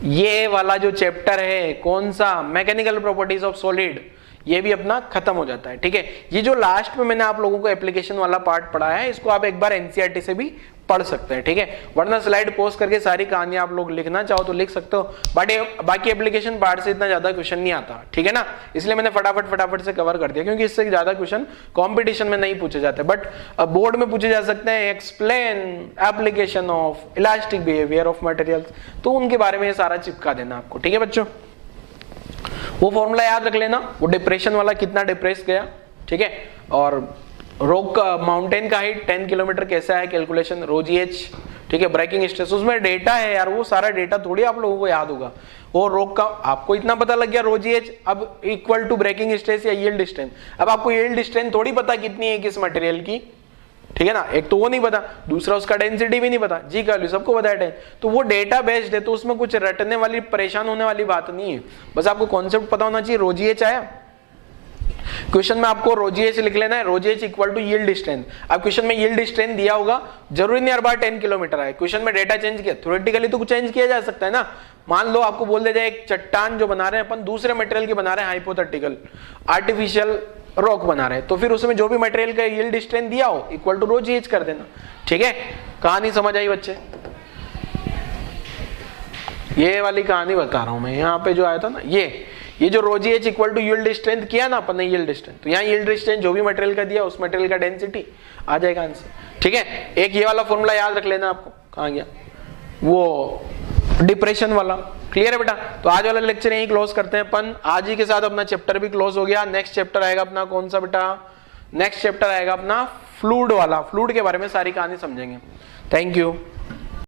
ये वाला जो चैप्टर है, कौन सा, मैकेनिकल प्रॉपर्टीज ऑफ सॉलिड, ये भी अपना खत्म हो जाता है। ठीक है, ये जो लास्ट में मैंने आप लोगों को एप्लीकेशन वाला पार्ट पढ़ाया है, इसको आप एक बार एनसीईआरटी से भी पढ़ सकते हैं। ठीक है, वरना स्लाइड पोस्ट करके सारी कहानी आप लोग लिखना चाहो तो लिख सकते हो, बट बाकी एप्लीकेशन पार्ट से इतना ज्यादा क्वेश्चन नहीं आता। ठीक है ना, इसलिए मैंने फटाफट से कवर कर दिया, क्योंकि इससे ज्यादा क्वेश्चन कॉम्पिटिशन में नहीं पूछे जाते, बट बोर्ड में पूछे जा सकते हैं। Explain application of elastic behaviour of materials, तो उनके बारे में ये सारा चिपका देना आपको। ठीक है बच्चों, वो फॉर्मूला याद रख लेना, वो डिप्रेशन वाला कितना डिप्रेस गया। ठीक है, और रॉक का माउंटेन का हाइट 10 किलोमीटर कैसा है, कैलकुलेशन ρgh। ठीक है, ब्रेकिंग स्ट्रेस, उसमें डेटा है यार, वो सारा डेटा थोड़ी आप लोगों को याद होगा। वो रॉक का आपको इतना पता लग गया ρgh अब इक्वल टू ब्रेकिंग स्ट्रेस या यील्ड स्ट्रेंथ। अब आपको यील्ड स्ट्रेंथ थोड़ी पता कितनी है किस मटेरियल की, ठीक है ना, एक तो वो नहीं पता, दूसरा उसका डेंसिटी भी नहीं पता, जी का वैल्यू सबको पता है, तो वो डेटा बेस्ड है, तो उसमें कुछ रटने वाली परेशान होने वाली बात नहीं है, बस आपको कॉन्सेप्ट पता होना चाहिए। ρgh आया क्वेश्चन में, आपको ρgh लिख लेना है, ρgh equal to yield strength. अब क्वेश्चन में यील्ड स्ट्रेंथ दिया होगा, जरूरी नहीं हर बार 10 किलोमीटर आए, क्वेश्चन में डेटा चेंज किया, थ्योरेटिकली तो कुछ चेंज किया जा सकता है ना। मान लो आपको बोल दिया जाए एक चट्टान जो बना रहे हैं अपन दूसरे मटेरियल की बना रहे हैं, हाइपोथेटिकल आर्टिफिशियल रॉक बना रहे हैं, तो फिर उसमें जो भी मटेरियल का यील्ड स्ट्रेंथ दिया हो इक्वल टू ρgh कर देना। ठीक है, कहानी समझ आई बच्चे? ये वाली कहानी बता रहा हूं मैं, यहाँ पे जो आया था ना, ये जो ρgh equal to yield strength किया ना अपन ने, यील्ड स्ट्रेंथ, तो यहाँ यील्ड स्ट्रेंथ जो भी मटेरियल का दिया उस मटेरियल का डेंसिटी आ जाएगा आंसर। ठीक है, एक ये वाला फॉर्मूला याद रख लेना आपको, कहाँ गया वो डिप्रेशन वाला। क्लियर है बेटा? तो आज वाला लेक्चर यही क्लोज करते हैं अपन, आज ही के साथ अपना चैप्टर भी क्लोज हो गया। नेक्स्ट चैप्टर आएगा अपना कौन सा बेटा? नेक्स्ट चैप्टर आएगा अपना फ्लूइड वाला, फ्लूइड के बारे में सारी कहानी समझेंगे। Thank you.